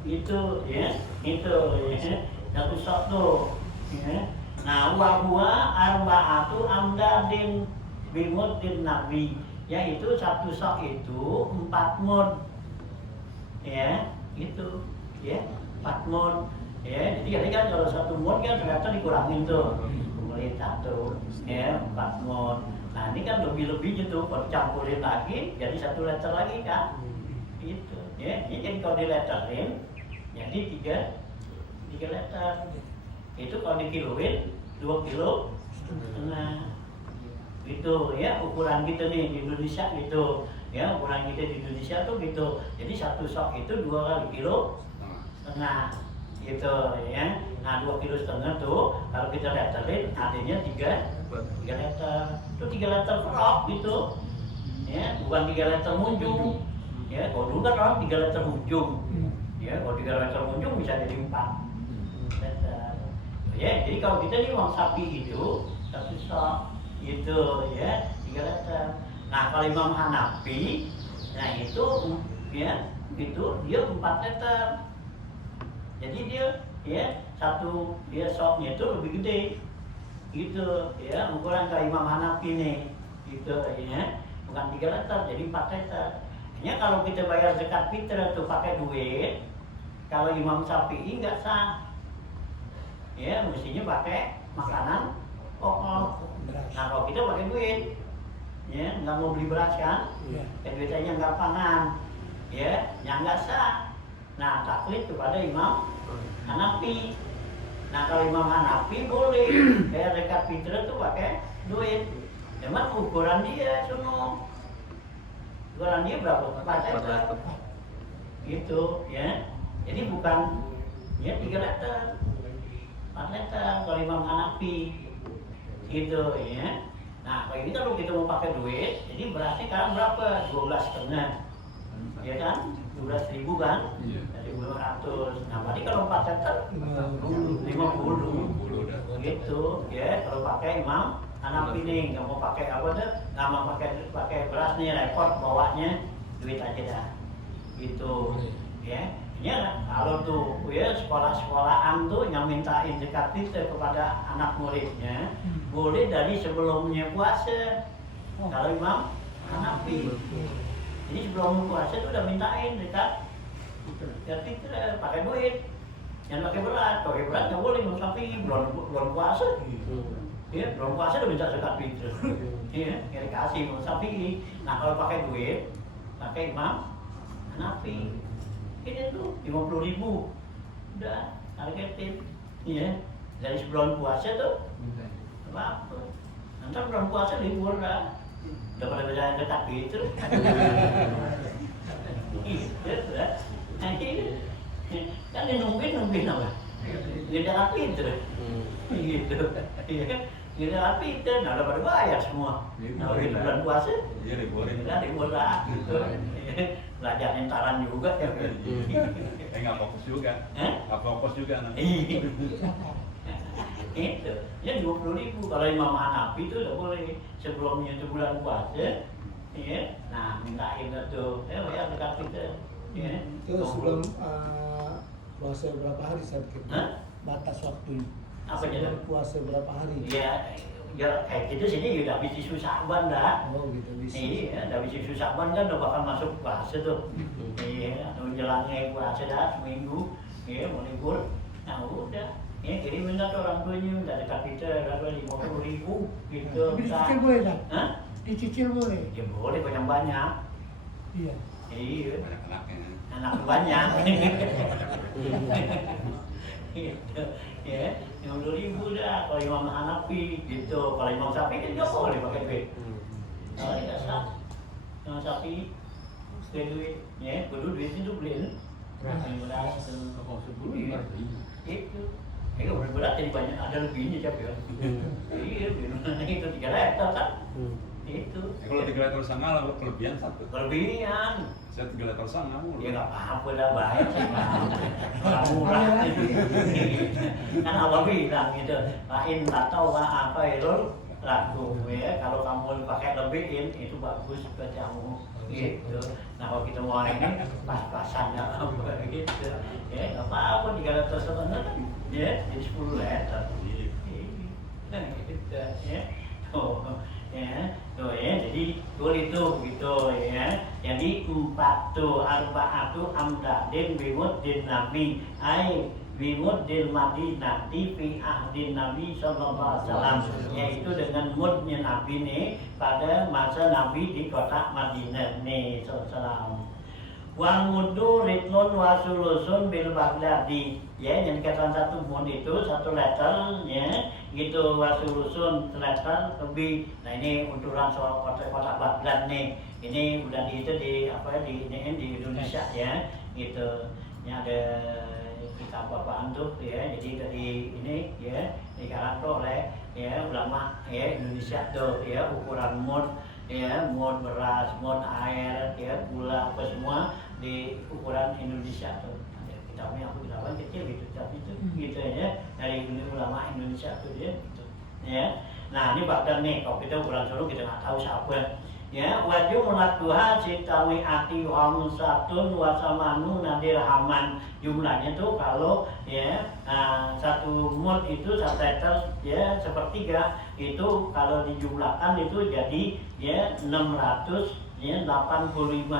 Itu ya, itu ya, 1 sok tuh ya. Nah, wa huwa arba'atu amdadin bimuddin nabi, yaitu 1 sok itu 4 mud ya, itu ya, 4 mud ya. Jadi kan kalau 1 mud kan ternyata dikurangin tuh mulai 1 ya, 4 mud. Nah, ini kan lebih-lebih gitu, kalau campurin lagi jadi 1 liter lagi kan, itu ya. Jadi kalau dileterin jadi 3 liter. Itu kalau dikiloin 2,5 kilo. Gitu ya, ukuran kita nih di Indonesia gitu. Ya, ukuran kita di Indonesia tuh gitu. Jadi 1 sok itu 2,5 kilo. Gitu ya. Nah, 2,5 kilo tuh kalau kita leterin artinya 3 liter. Itu 3 liter kerok gitu. Ya, bukan 3 liter munjung. Ya, kalau dulu kan orang 3 liter munjung. Ya, kalau 3 liter munjung bisa jadi 4 liter. Ya, jadi kalau kita nih uang sapi itu 1 sok gitu ya, 3 liter. Nah, kalau Imam Hanafi, nah itu ya, itu dia 4 liter. Jadi dia ya, dia soknya itu lebih gede. Gitu ya, ukuran kayak Imam Hanafi nih. Gitu ya. Bukan 3 liter, jadi 4 liter. Hanya kalau kita bayar zakat fitrah tuh pakai duit, kalau Imam Syafi'i nggak sah, ya mestinya pakai makanan pokok. Nah, kalau kita pakai duit, ya nggak mau beli beras kan, duitnya nggak pangan, ya yang nggak sah. Nah, taklid kepada Imam Hanafi. Nah, kalau Imam Hanafi boleh bayar zakat fitrah tuh pakai duit. Cuman ukuran dia sono, ukuran dia berapa? 4 liter. Gitu, ya. Jadi bukan ya 3 liter, 4 liter kalau Imam Hanafi gitu ya. Nah, kalau ini kalau kita mau pakai duit, jadi berasnya sekarang berapa? 12,5, ya kan? 12.000 kan? 1.500. Nah, berarti kalau 4 liter 50 gitu ya. Kalau pakai Imam Hanafi nih, nggak mau pakai apa tuh? Nggak mau pakai beras nih, repot bawanya, duit aja dah gitu ya. Ya, kalau tuh ya sekolah-sekolahan tuh yang mintain zakat fitrah kepada anak muridnya, boleh dari sebelumnya puasa. Kalau Imam Hanafi, jadi sebelum puasa tuh udah mintain zakat fitrah pakai duit, jangan pakai beras. Pakai beras nggak boleh, Imam Syafi'i belum puasa. Ya, belum puasa udah minta zakat fitrah. Iya, dikasih Imam Syafi'i. Nah, kalau pakai duit, pakai Imam Hanafi. Ini tuh 50.000 udah targetin, ya dari sebelum puasa tuh apa? Nanti bulan puasa libur lah, udah pada berjalan dekat gitu. Gitu lah. Nah ini kan nungguin apa? Gede api itu, gitu. Gede api itu, nah udah pada bayar semua. Nah bulan puasa, libur lah, gitu. Belajar entaran juga ya. Nggak fokus juga. Nggak fokus juga nanti. Itu, ya 20.000. Kalau Imam Hanafi itu udah boleh sebelumnya itu bulan puasa, ya. Nah mintain itu, ya dekat kita. Ya. Itu sebelum puasa berapa hari saya pikir? Batas waktunya. Apa jadi? Puasa berapa hari? Ya, ya kayak gitu sini udah habis isu Sa'ban dah. Oh gitu bisa. Iya, udah habis isu Sa'ban kan udah bakal masuk puasa tuh. Iya, atau menjelangnya puasa dah seminggu. Iya, mau libur. Nah udah, ya kirimin dah orang tuanya udah dekat kita berapa 50.000 gitu. Dicicil boleh dah? Hah? Dicicil boleh? Ya boleh banyak-banyak. Iya. Iya, Banyak-banyaknya. anak banyak. Gitu, ya 50.000 dah kalau Imam Hanafi gitu. Kalau Imam Syafi'i kan nggak boleh pakai duit. Kalau tidak sah, Imam Syafi'i pakai duit, ya kudu duit itu beliin beras itu. Ini berat jadi banyak, ada lebihnya cap ya. Iya, itu 3 liter kan. Itu. Kalau 3 liter setengah lah kelebihan 1. Kelebihan. Saya 3 liter setengah. Ya nggak apa-apa dah bahaya sih. Murah itu. Kan Allah bilang gitu. Lain atau apa itu lagu ya. Kalau kamu pakai lebihin itu bagus buat kamu. Gitu. Nah kalau kita mau ini pas-pasan ya apa gitu. Ya nggak apa-apa 3 liter setengah kan. Ya jadi 10 liter. Nah gitu ya. Jadi itu gitu ya. Jadi 4 tuh arba'atu amdadin bimuddin nabi ai bimuddil madinati fi ahdin nabi sallallahu alaihi wasallam, yaitu dengan mudnya nabi nih pada masa nabi di kota Madinah nih sallallahu. Wal mudu ritnun wasulusun bil Baghdadi, ya, yang dikatakan 1 mud itu 1 liter ya, gitu, wasulusun liter lebih. Nah ini unturan soal kota Baghdad nih, ini udah di itu di apa di Indonesia ya, gitu. Ini ada kitab apaan tuh ya, jadi dari ini ya dikarang oleh ya ulama ya Indonesia tuh ya, ukuran mud ya, mud beras, mud air ya, gula apa semua di ukuran Indonesia tuh. Kitabnya aku kitaban kecil gitu, tapi itu gitu ya, dari ulama Indonesia tuh ya, gitu. Ya. Nah ini Baghdad nih, kalau kita ukuran Solo kita nggak tahu siapa. Ya, wajib mulatuha sitawi ati hamsatun wasamanu nadir haman, jumlahnya tuh kalau ya 1 mud itu 1 liter ya 1/3 itu kalau dijumlahkan itu jadi ya 685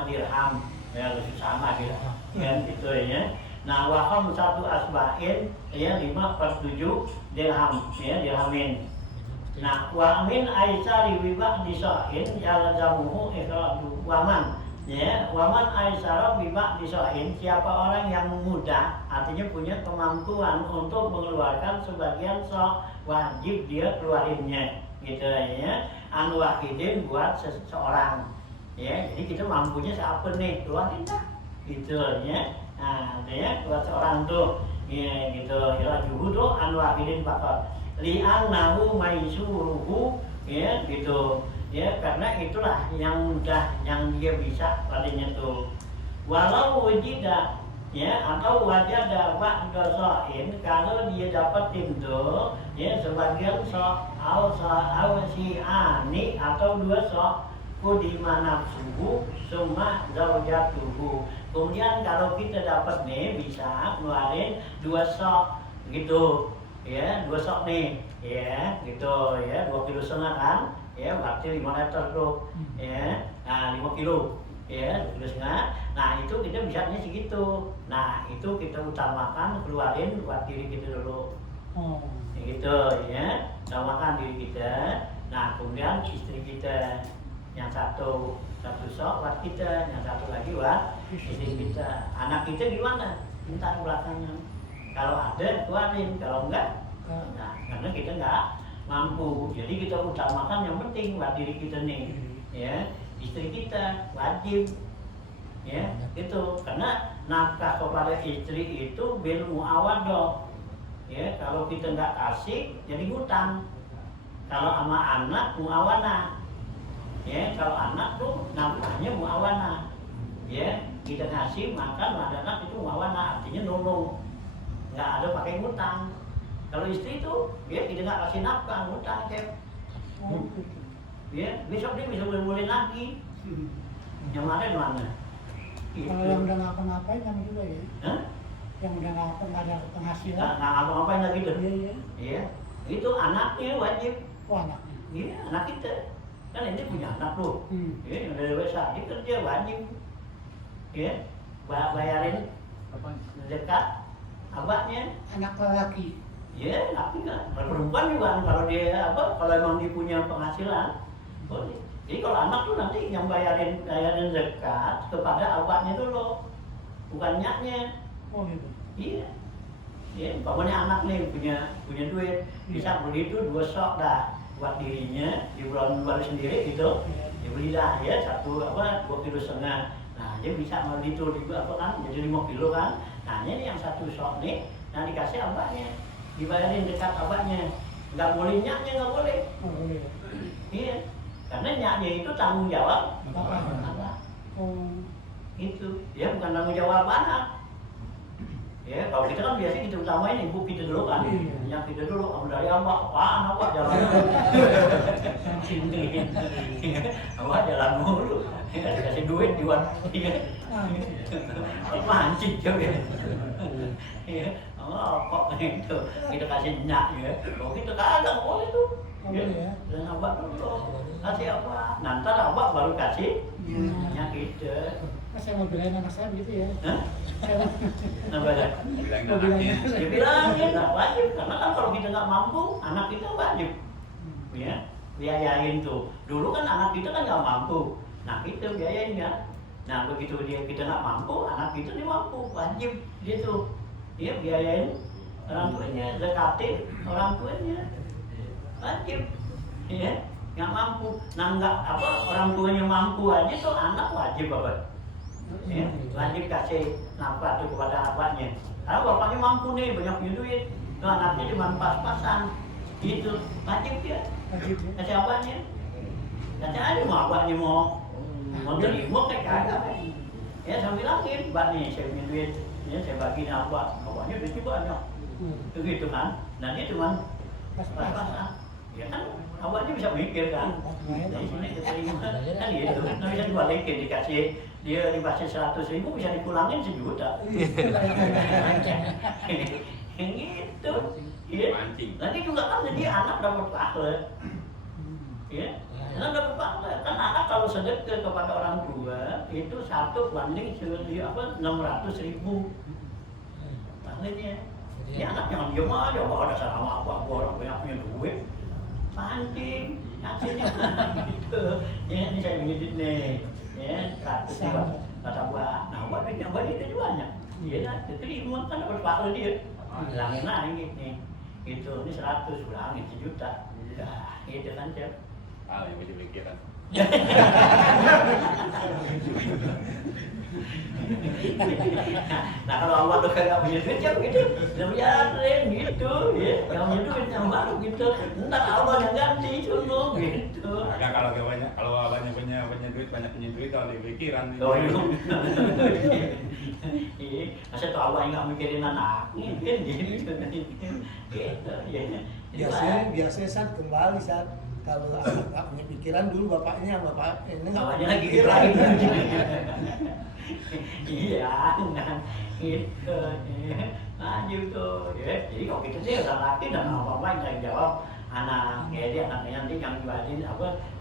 dirham ya, lebih sama gitu kan gitu ya. Nah waham 1 asbain ya 5/7 dirham ya, dirhamin. Nah, wa min aisari wibak disoin yalzamuhu ikhraju waman ya, waman aisara wibak disoin, siapa orang yang mudah artinya punya kemampuan untuk mengeluarkan sebagian sok, wajib dia keluarinnya gitu ya, an wahidin buat seseorang ya. Jadi kita mampunya siapa nih, keluarin dah gitu ya. Nah ya buat seorang tuh ya gitu, iraju tuh an wahidin bakal li'annahu maisuruhu ya gitu ya, karena itulah yang mudah yang dia bisa padanya tuh. Walau wujida ya atau wajada ba'da so'in, kalau dia dapetin tuh ya sebagian so' au si'ani atau 2 so' kudima nafsuhu summa zaujatuhu. Kemudian kalau kita dapat nih bisa ngeluarin 2 so' gitu ya, 2 sok nih ya gitu ya, 2,5 kilo kan ya, berarti 5 liter tuh ya. Nah 5 kilo ya, 2,5 kilo. Nah itu kita bisanya segitu. Nah itu kita utamakan keluarin buat diri kita dulu gitu ya, utamakan diri kita. Nah kemudian istri kita yang satu sok buat kita, yang satu lagi buat istri kita. Anak kita gimana? Minta belakangnya. Kalau ada keluarin, kalau enggak, nah, karena kita enggak mampu. Jadi kita utamakan yang penting buat diri kita nih, ya, istri kita wajib, ya, gitu. Karena nafkah kepada istri itu bil muawadoh, ya. Kalau kita enggak kasih, jadi hutang. Kalau sama anak muawanah, ya. Kalau anak tuh nafkahnya muawanah, ya. Kita ngasih makan anak itu muawanah, artinya nolong. Nggak ada pakai ngutang. Kalau istri itu ya kita nggak kasih nafkah, ngutang Cep. Ya besok dia bisa boleh lagi. Yang mana gitu. Kalau yang udah ngapa-ngapain kan juga ya. Hah? Yang udah nggak ada penghasilan. Nggak ngapa-ngapain lagi tuh. Iya. Iya. Itu anaknya wajib. Anaknya. Iya, anak kita. Kan ini punya anak tuh. Iya, yang udah dewasa dia kerja wajib. Ya, bayarin zakat abahnya, anak lelaki. ya laki kan, perempuan juga kalau dia kalau emang dia punya penghasilan boleh. Jadi kalau anak tuh nanti yang bayarin zakat kepada abahnya dulu, bukan nyaknya. Oh gitu. Iya, ya pokoknya anak nih punya duit, bisa beli itu 2 sok dah buat dirinya di bulan baru sendiri gitu, dibeli dah ya 2,5 kilo. Nah dia bisa beli itu kan jadi 5 kilo kan. Nah ini yang 1 sok nih, nah dikasih abahnya dibayarin dekat abahnya. Nggak boleh nyaknya, nggak boleh. Oh, boleh. Iya, karena nyaknya itu tanggung jawab Bapak. abah. Oh. Itu, ya bukan tanggung jawab anak. Ya, kalau kita kan biasanya kita utamain ibu kita dulu kan, Iya. yang kita dulu, kamu dari abah, apaan abah jalan sini, abah jalan mulu, dikasih duit jual, mancing juga, kok gitu, kita kasih nyak ya, kalau kita kagak boleh tuh, Boleh ya. dan abah dulu, kasih abah, nanti abah baru kasih nyak gitu. Saya mau belain anak saya begitu ya. Hah? Saya Nambah ya? Bilangin mau bilangin. anaknya. Ya bilangin, nggak wajib. Karena kan kalau kita nggak mampu, anak kita wajib. Ya, biayain tuh. Dulu kan anak kita kan nggak mampu. Nah, kita biayain ya. Nah, begitu kita nggak mampu, anak kita dia mampu. Wajib dia tuh. Dia biayain orang tuanya, zakatin orang tuanya. Wajib. Ya, nggak mampu. Nah, nggak apa orang tuanya mampu aja tuh anak wajib apa? Ya, wajib kasih nafkah tuh kepada abahnya. Karena bapaknya mampu nih, banyak punya duit. Tuh anaknya cuma pas-pasan. Gitu, wajib dia. Wajib ya. Kasih abahnya. Kasih aja mau abahnya mau terima kayak kagak. Ya saya bilangin, Mbak nih saya punya duit. Ya saya bagiin abah. Abahnya duitnya banyak. Begitu kan. Nah dia cuma pas-pasan. Ya kan abahnya bisa mikir kan. Dari sini keterima kan gitu. Nah bisa dibalikin dikasih dia dikasih 100.000 bisa dipulangin 1 juta. Yang gitu. Ya. Mancing. Nanti juga kan jadi anak dapat pahala. Ya. Anak dapat pahala. Kan anak kalau sedekah kepada orang tua itu 1 banding 600.000. Pahalanya. Ya anak jangan diem aja, ada sama apa orang banyak punya duit. Pancing, hasilnya gitu. Ya ini saya punya duit nih. Ya, kata gua, nah gua duitnya itu banyak. Iya lah, diterima kan dapat pahala dia. Bilangin lagi nih, itu ini 100, bilangin 1 juta. Nah, gitu kan Cep. Yang bisa pikiran. Nah kalau Allah tuh kagak punya duit ya begitu, biarin gitu, ya. Yang punya duit yang baru gitu, ntar Allah yang ganti suruh gitu. Agak kalau abahnya punya duit kalau di pikiran. Oh iya. Iya, masa tuh Allah yang nggak mikirin anaknya, kan gitu. Gitu, ya. Biasanya saat kembali saat kalau anak nggak punya pikiran dulu bapaknya ini nggak Bapaknya punya lagi pikiran. Iya, nah gitu, lanjut tuh, ya. Jadi kalau kita sih udah laki dan apa-apa yang tanggung jawab anak, ya dia anaknya nanti yang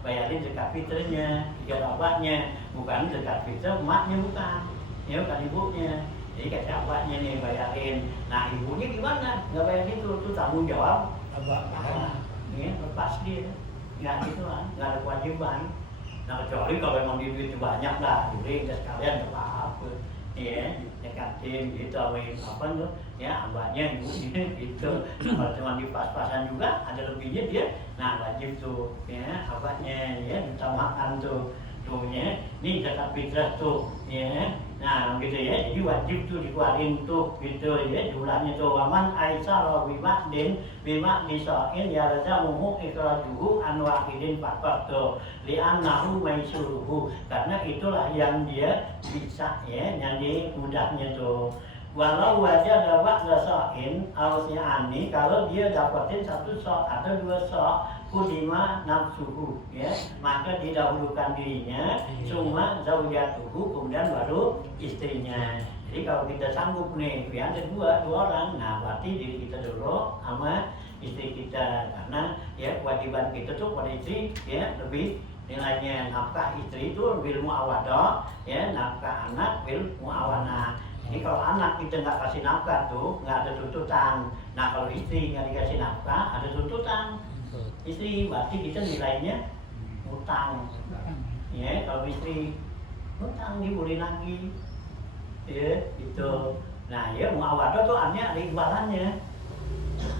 bayarin zakat fitrnya, tiga bapaknya, bukan zakat fitr emaknya bukan, ya bukan ibunya. Jadi kayak bapaknya nih bayarin, nah ibunya gimana? Nggak bayar itu tanggung jawab Abah. ya lepas dia, nggak gitu kan, nggak ada kewajiban. Nah kecuali kalau memang duitnya banyak lah, jadi nggak sekalian nggak apa-apa, ya dekatin gitu, apa tuh, ya abahnya ibunya gitu. Kalau cuma di pas-pasan juga ada lebihnya dia, nah wajib tuh, ya abahnya ya ditamakan tuh, tuhnya, ini zakat fitrah tuh, ya. Nah gitu ya, jadi wajib tuh dikeluarin tuh gitu ya, jumlahnya tuh waman aisyah bima disoin ya raja muhu ikrajuhu an wahidin fakot tuh li'annahu maisuruhu, karena itulah yang dia bisa ya, jadi mudahnya tuh. Walau wajah dapat soin ausiani, kalau dia dapetin 1 sok atau 2 sok kudima nafsuhu ya, maka didahulukan dirinya, cuma zaujatuhu kemudian baru istrinya. Jadi kalau kita sanggup nih, ya ada dua orang, nah berarti diri kita dulu sama istri kita, karena ya kewajiban kita tuh pada istri ya lebih nilainya, nafkah istri itu bil muawadah ya, nafkah anak bil muawanah. Jadi kalau anak kita nggak kasih nafkah tuh nggak ada tuntutan. Nah kalau istri nggak dikasih nafkah ada tuntutan. Istri berarti kita nilainya utang. Ya kalau istri utang dibeli lagi. Ya itu. Nah ya muawadah tuh artinya ada imbalannya.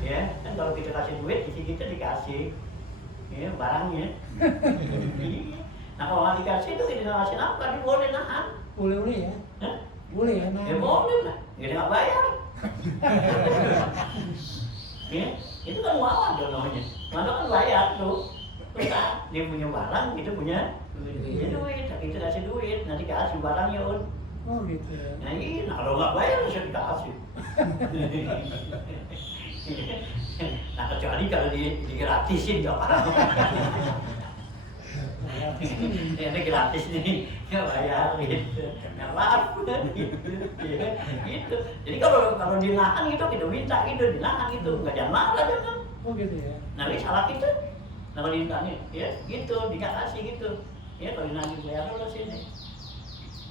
Ya kan kalau kita kasih duit istri kita dikasih ya barangnya. Nah kalau nggak dikasih itu kita kasih nafkah dia boleh nahan. Boleh ya. Hah? Boleh ya. Ya boleh lah, nggak bayar. Ya, itu kan muamalah namanya. Maka kan bayar tuh. Kita dia punya barang, kita punya duit, kita kasih duit, nanti kasih barangnya Un. Oh gitu ya. Nah ini, kalau nggak bayar bisa dikasih. Nah kecuali kalau digratisin nggak apa-apa. Ini gratis nih, ya bayar gitu. Nggak apa-apa gitu. Ya, gitu. Jadi kalau di lahan gitu kita minta gitu di lahan gitu, nggak jangan marah jangan. Oh gitu ya. Nah ini salah kita. Nah kalau ditanya, ya gitu, dia kasih gitu. Ya kalau nanti bayar dulu sini.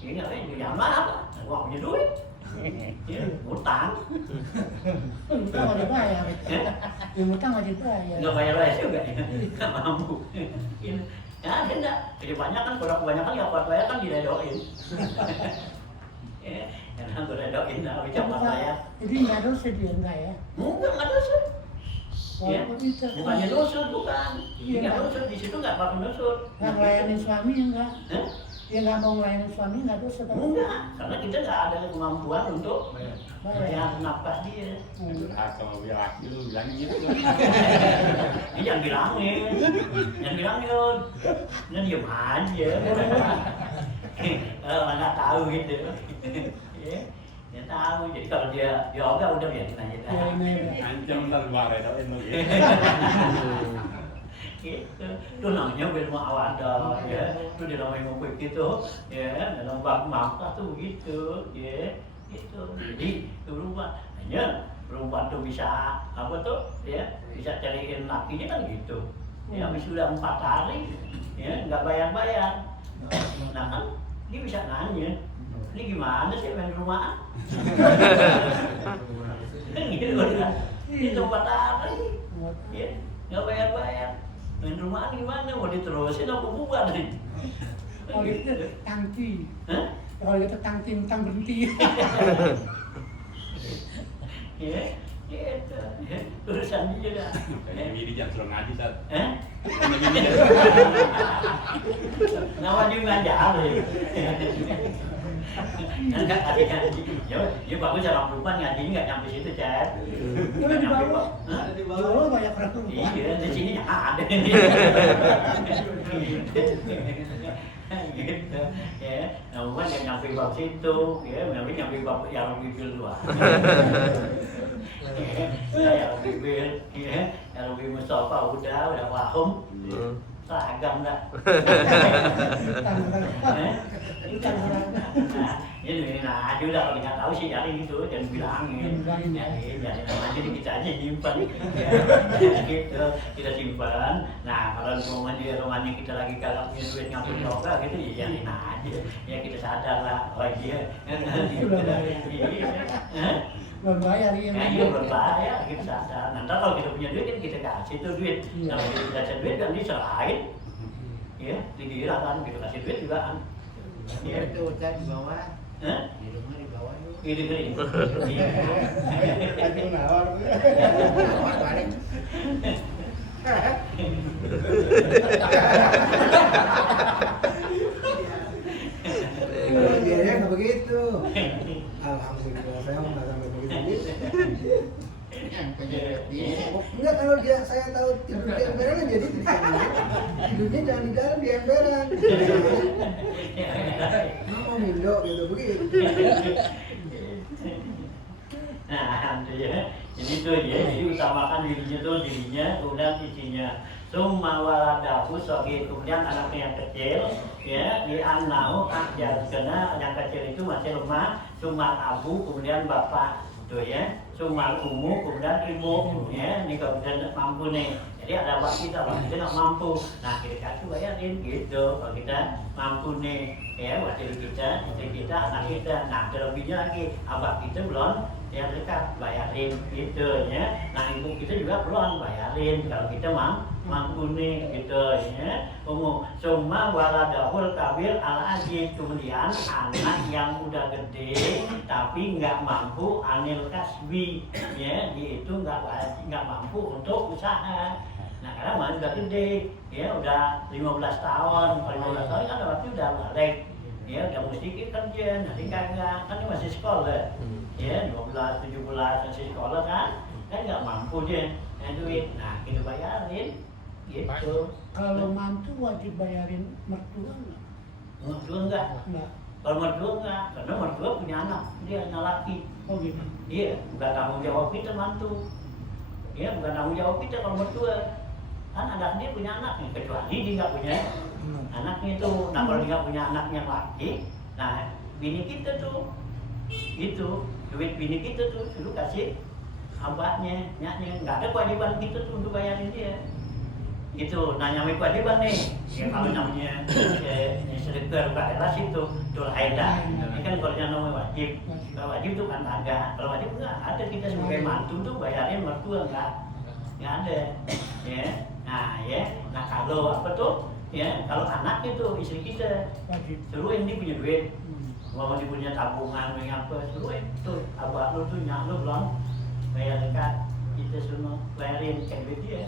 Ini nggak jangan marah, gua punya duit. Ya, utang. Utang wajib bayar. Yang utang wajib bayar. Nggak bayar juga ya, nggak mampu. Ya ada enggak, kebanyakan kalau kebanyakan ya kuat bayar kan diredoin. Ya, karena gue redoin, tapi cepat bayar. Jadi nggak dosa dia enggak ya? Nggak dosa. Ya, Walaupun itu. bukannya dosa bukan. Iya, Nggak Pak. dosa, di situ nggak pakai dosa. Nggak ngelayanin suami enggak? Hah? Dia nggak mau ngelayanin suami nggak dosa kan? Enggak, karena kita nggak ada kemampuan untuk Bayar. bayar nafkah dia. Curhat sama dia laki lu bilangin gitu. Ini jangan bilangin, jangan bilangin, ini diem aja. Kalau nggak tahu gitu, ya, dia tahu. Jadi kalau dia yoga udah biarin aja dah. Ya ini ya. Ancam ntar gua redoin lu gitu. Gitu, itu namanya ilmu awada, ya, itu dinamanya mau gitu, ya, dalam bab mangkah tuh begitu, ya, gitu. Jadi perempuan tuh bisa apa tuh, ya, bisa cariin lakinya kan gitu. Ya, habis sudah 4 hari, ya, nggak bayar. Nah kan, dia bisa nanya, ini gimana sih main rumahan? Kan gitu kan, ini 4 hari, ya, nggak bayar. Main rumahan gimana? Mau diterusin apa bubar nih? Kalau gitu tangti. Hah? Kalau gitu tangti tang berhenti. Ya, gitu. Ya, urusan dia dah. Kayaknya Widi jangan suruh ngaji Sat. Hah? Kayaknya Widi jangan. Nama dia ngajar ya. Enggak kasih ngaji. Ya bagus cara perempuan ngajinya nggak nyampe situ, Chat. Kalau di bawah, Hah? di bawah banyak orang tua. Iya, di sini ada. Gitu, ya. Nah, bukan yang nyampe bab situ, ya, nyampe bab yang lebih luar. Yang lebih, ya, yang lebih Mustafa udah paham. Seragam dah. Ini aja udah kalau nggak tahu sih jadi gitu, jangan bilangin. Jadi namanya kita aja simpan. Gitu, kita simpan. Nah kalau rumahnya kita lagi kagak punya duit ngapain yoga gitu, ya jalin aja. Ya kita sadar lah, oh iya. Belum bayar ya. Iya belum bayar, kita sadar. Nanti kalau kita punya duit kan kita kasih tuh duit. Kalau kita kasih duit kan diserahin. Ya, dikira kan kita kasih duit juga kan. Iya itu udah di bawah. Hah? Di rumah di bawah yuk. Ini. Lagi menawar. Bawah balik. Kalau biaya nggak begitu. Alhamdulillah saya nggak sampai begitu. Enggak, kalau dia saya tahu tidur di emperan jadi tidurnya jangan di dalam, di emperan. Mau mindo gitu begitu. Nah, ya. Jadi tuh ya, jadi utamakan dirinya, kemudian isinya. Summa waladahu sogi, kemudian anaknya yang kecil, ya, di anau ajar, karena yang kecil itu masih lemah. Summa abu, kemudian bapak, tuh ya. Summa umu, kemudian ibu, ya, ini kemudian mampu nih. Jadi ada waktu kita nggak mampu, nah kita kasih bayarin gitu. Kalau kita mampu nih, ya, wakil kita, istri kita, anak kita. Nah terlebihnya lagi, abah kita belum yang dekat bayarin gitu ya. Nah ibu kita juga belum bayarin kalau kita mampu nih gitu ya. Semua waladahul kabir al aziz, kemudian anak yang udah gede tapi nggak mampu anil kasbi, ya, dia itu nggak mampu untuk usaha. Nah karena masih udah gede, ya udah 15 tahun, kalau 15 tahun kan berarti udah balik, ya udah mesti kerja, nanti kagak, kan ini masih sekolah, ya 15, 17 masih sekolah kan, kan nggak mampu dia duit, nah kita bayarin gitu. Kalau mantu wajib bayarin mertua nggak? Mertua enggak, Nggak. kalau mertua enggak, karena mertua punya anak, dia anak laki. Oh gitu. Iya, bukan tanggung jawab kita mantu. Iya, bukan tanggung jawab kita kalau mertua. Kan anak dia punya anaknya, kecuali dia nggak punya anaknya itu. Nah kalau dia nggak punya anaknya laki, nah bini kita tuh, itu duit bini kita tuh dulu kasih abahnya, nyaknya. Nggak ada kewajiban kita tuh untuk bayarin dia. Gitu, nah nyampe kewajiban nih. Ya kalau namanya sedekah bukan relasi itu lain dah. Ini kan kalau yang namanya wajib. Kalau wajib itu kan ada, kalau wajib enggak ada, kita sebagai mantu tuh bayarin mertua enggak ada, ya. Nah kalau apa tuh, ya kalau anak itu istri kita, Wajib. suruhin dia punya duit, mau dia punya tabungan, punya apa, suruhin tuh, abah lu tuh nyak lu belum bayar dekat, kita suruh bayarin ke duit dia.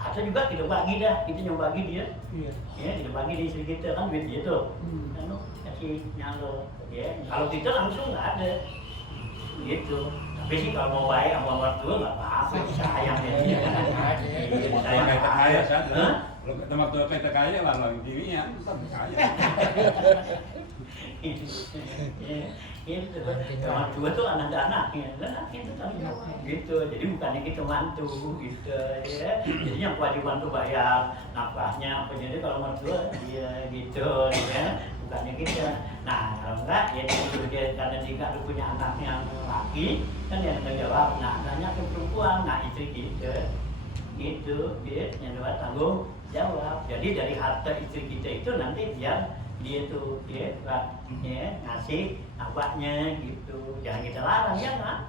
Atau juga kita bagi dah, kita nyoba bagi dia, Iya. ya kita bagi di istri kita kan duit dia tuh. Kan lu kasih nyalo, ya. Kalau kita langsung nggak ada, gitu. Tapi sih kalau mau baik sama mertua nggak apa-apa, sayang ya. Kalau kita kaya saja. Hah? Kalau kita mertua kita kaya lah, orang dirinya kaya. Itu orang tua tuh anaknya itu tanggung jawab gitu. Jadi bukannya kita mantu gitu ya. Jadinya kewajiban tuh bayar nafkahnya apa, jadi kalau mertua dia gitu ya. Bukannya kita. Nah kalau enggak ya dia karena dia nggak punya anak yang laki kan yang tanggung jawab. Nah anaknya ke perempuan, nah istri gitu dia yang dapat tanggung jawab. Jadi dari harta istri kita itu nanti dia tuh ya ngasih abahnya gitu, jangan kita larang ya kan.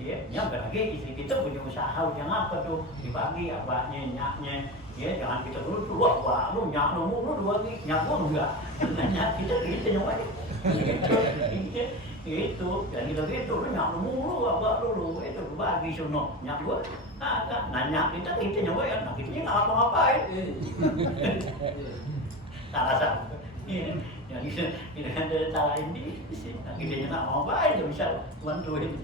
Ya berarti istri kita punya usaha yang apa tuh dibagi abahnya, nyaknya, ya jangan kita dulu tuh wah lu nyak lu dua lagi nyak lu enggak, nyak kita nyoba itu jadi begitu lu nyak lu abah lu itu bagi sono nyak lu nanya kita nyoba ya, nah kita nggak ngapain salah. Iya, yang ini kan ada cara ini sih, akhirnya nggak mau baik, nggak bisa bantuin,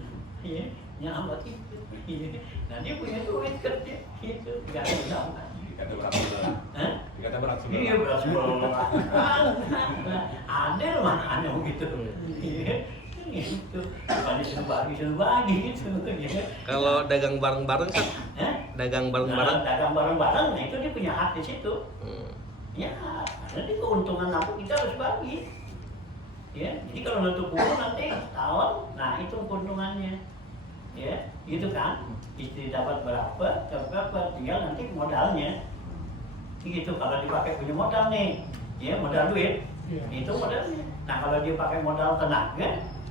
iya, nyambat itu, iya, nah dia punya duit kerja, gitu, nggak ada sama. Dikata berat sebelah. Dikata berat sebelah. Iya berat sebelah. Ada loh mana ada gitu, iya, gitu, bukan disuruh bagi gitu, ya. Kalau dagang bareng-bareng kan? Dagang bareng-bareng. Nah, dagang bareng-bareng, nah itu dia punya hak di situ. Ya, nanti keuntungan apa kita harus bagi. Ya, jadi kalau nutup buku nanti tahun, nah itu keuntungannya. Ya, gitu kan. Istri dapat berapa, tinggal nanti modalnya. Gitu, kalau dipakai punya modal nih, ya modal duit, itu modalnya. Nah kalau dia pakai modal tenaga,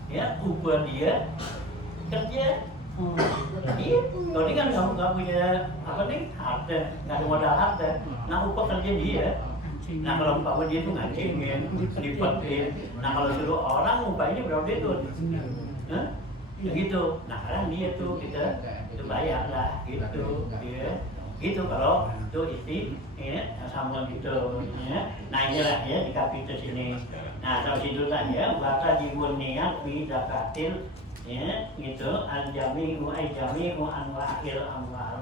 ya upah dia kerja. Iya, kalau dia kan nggak punya apa nih harta, nggak ada modal harta, nah upah kerja dia. Nah kalau umpama dia tuh ngancingin, lipatin. Nah kalau suruh orang upahnya berapa dia tuh? Gitu. Nah sekarang dia tuh kita itu bayar lah gitu, ya. Gitu kalau tuh istri, ya sama gitu, ya. Nah inilah ya di kapitel sini. Nah sampai situ lah ya, baca niat fi zakatil, ya gitu. Al-jami'u anwa'il amwal.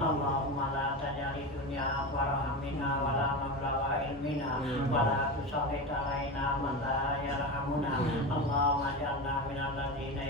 Allahumma la tajali dunya warhamina wala mablagha ilmina wala tusallit alaina man la yarhamuna Allahumma ja'alna minal ladzina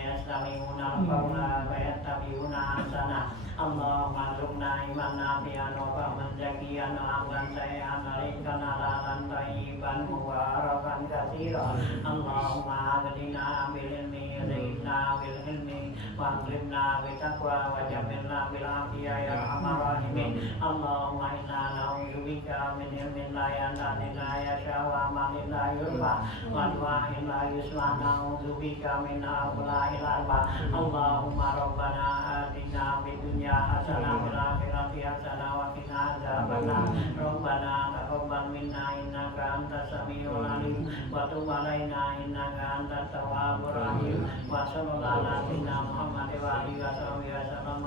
Paula Tabiuna Sana Allahumma rzuqna iman nafi'an wa fahman zakiyan wa amlan sayyan wa rizqan halalan thayyiban mubarakan katsiran Allahumma aghnina bil ilmi zidna bil ilmi wa akrimna bit taqwa wa jammilna bil afiyah ya arhamar rahimin Allahumma inna na'udzubika min ilmin la yanfa'u la yasha wa amalin la yurfa wa du'ain la yusma na'udzubika min haula'il arba Allahumma rabbana atina fid dunya hasanah wa fil akhirati hasanah wa qina adzabannar rabbana taqabbal minna innaka antas samiul alim wa tub alaina innaka antat tawwabur rahim wa sallallahu ala sayyidina Muhammad wa alihi wa sahbihi wa sallam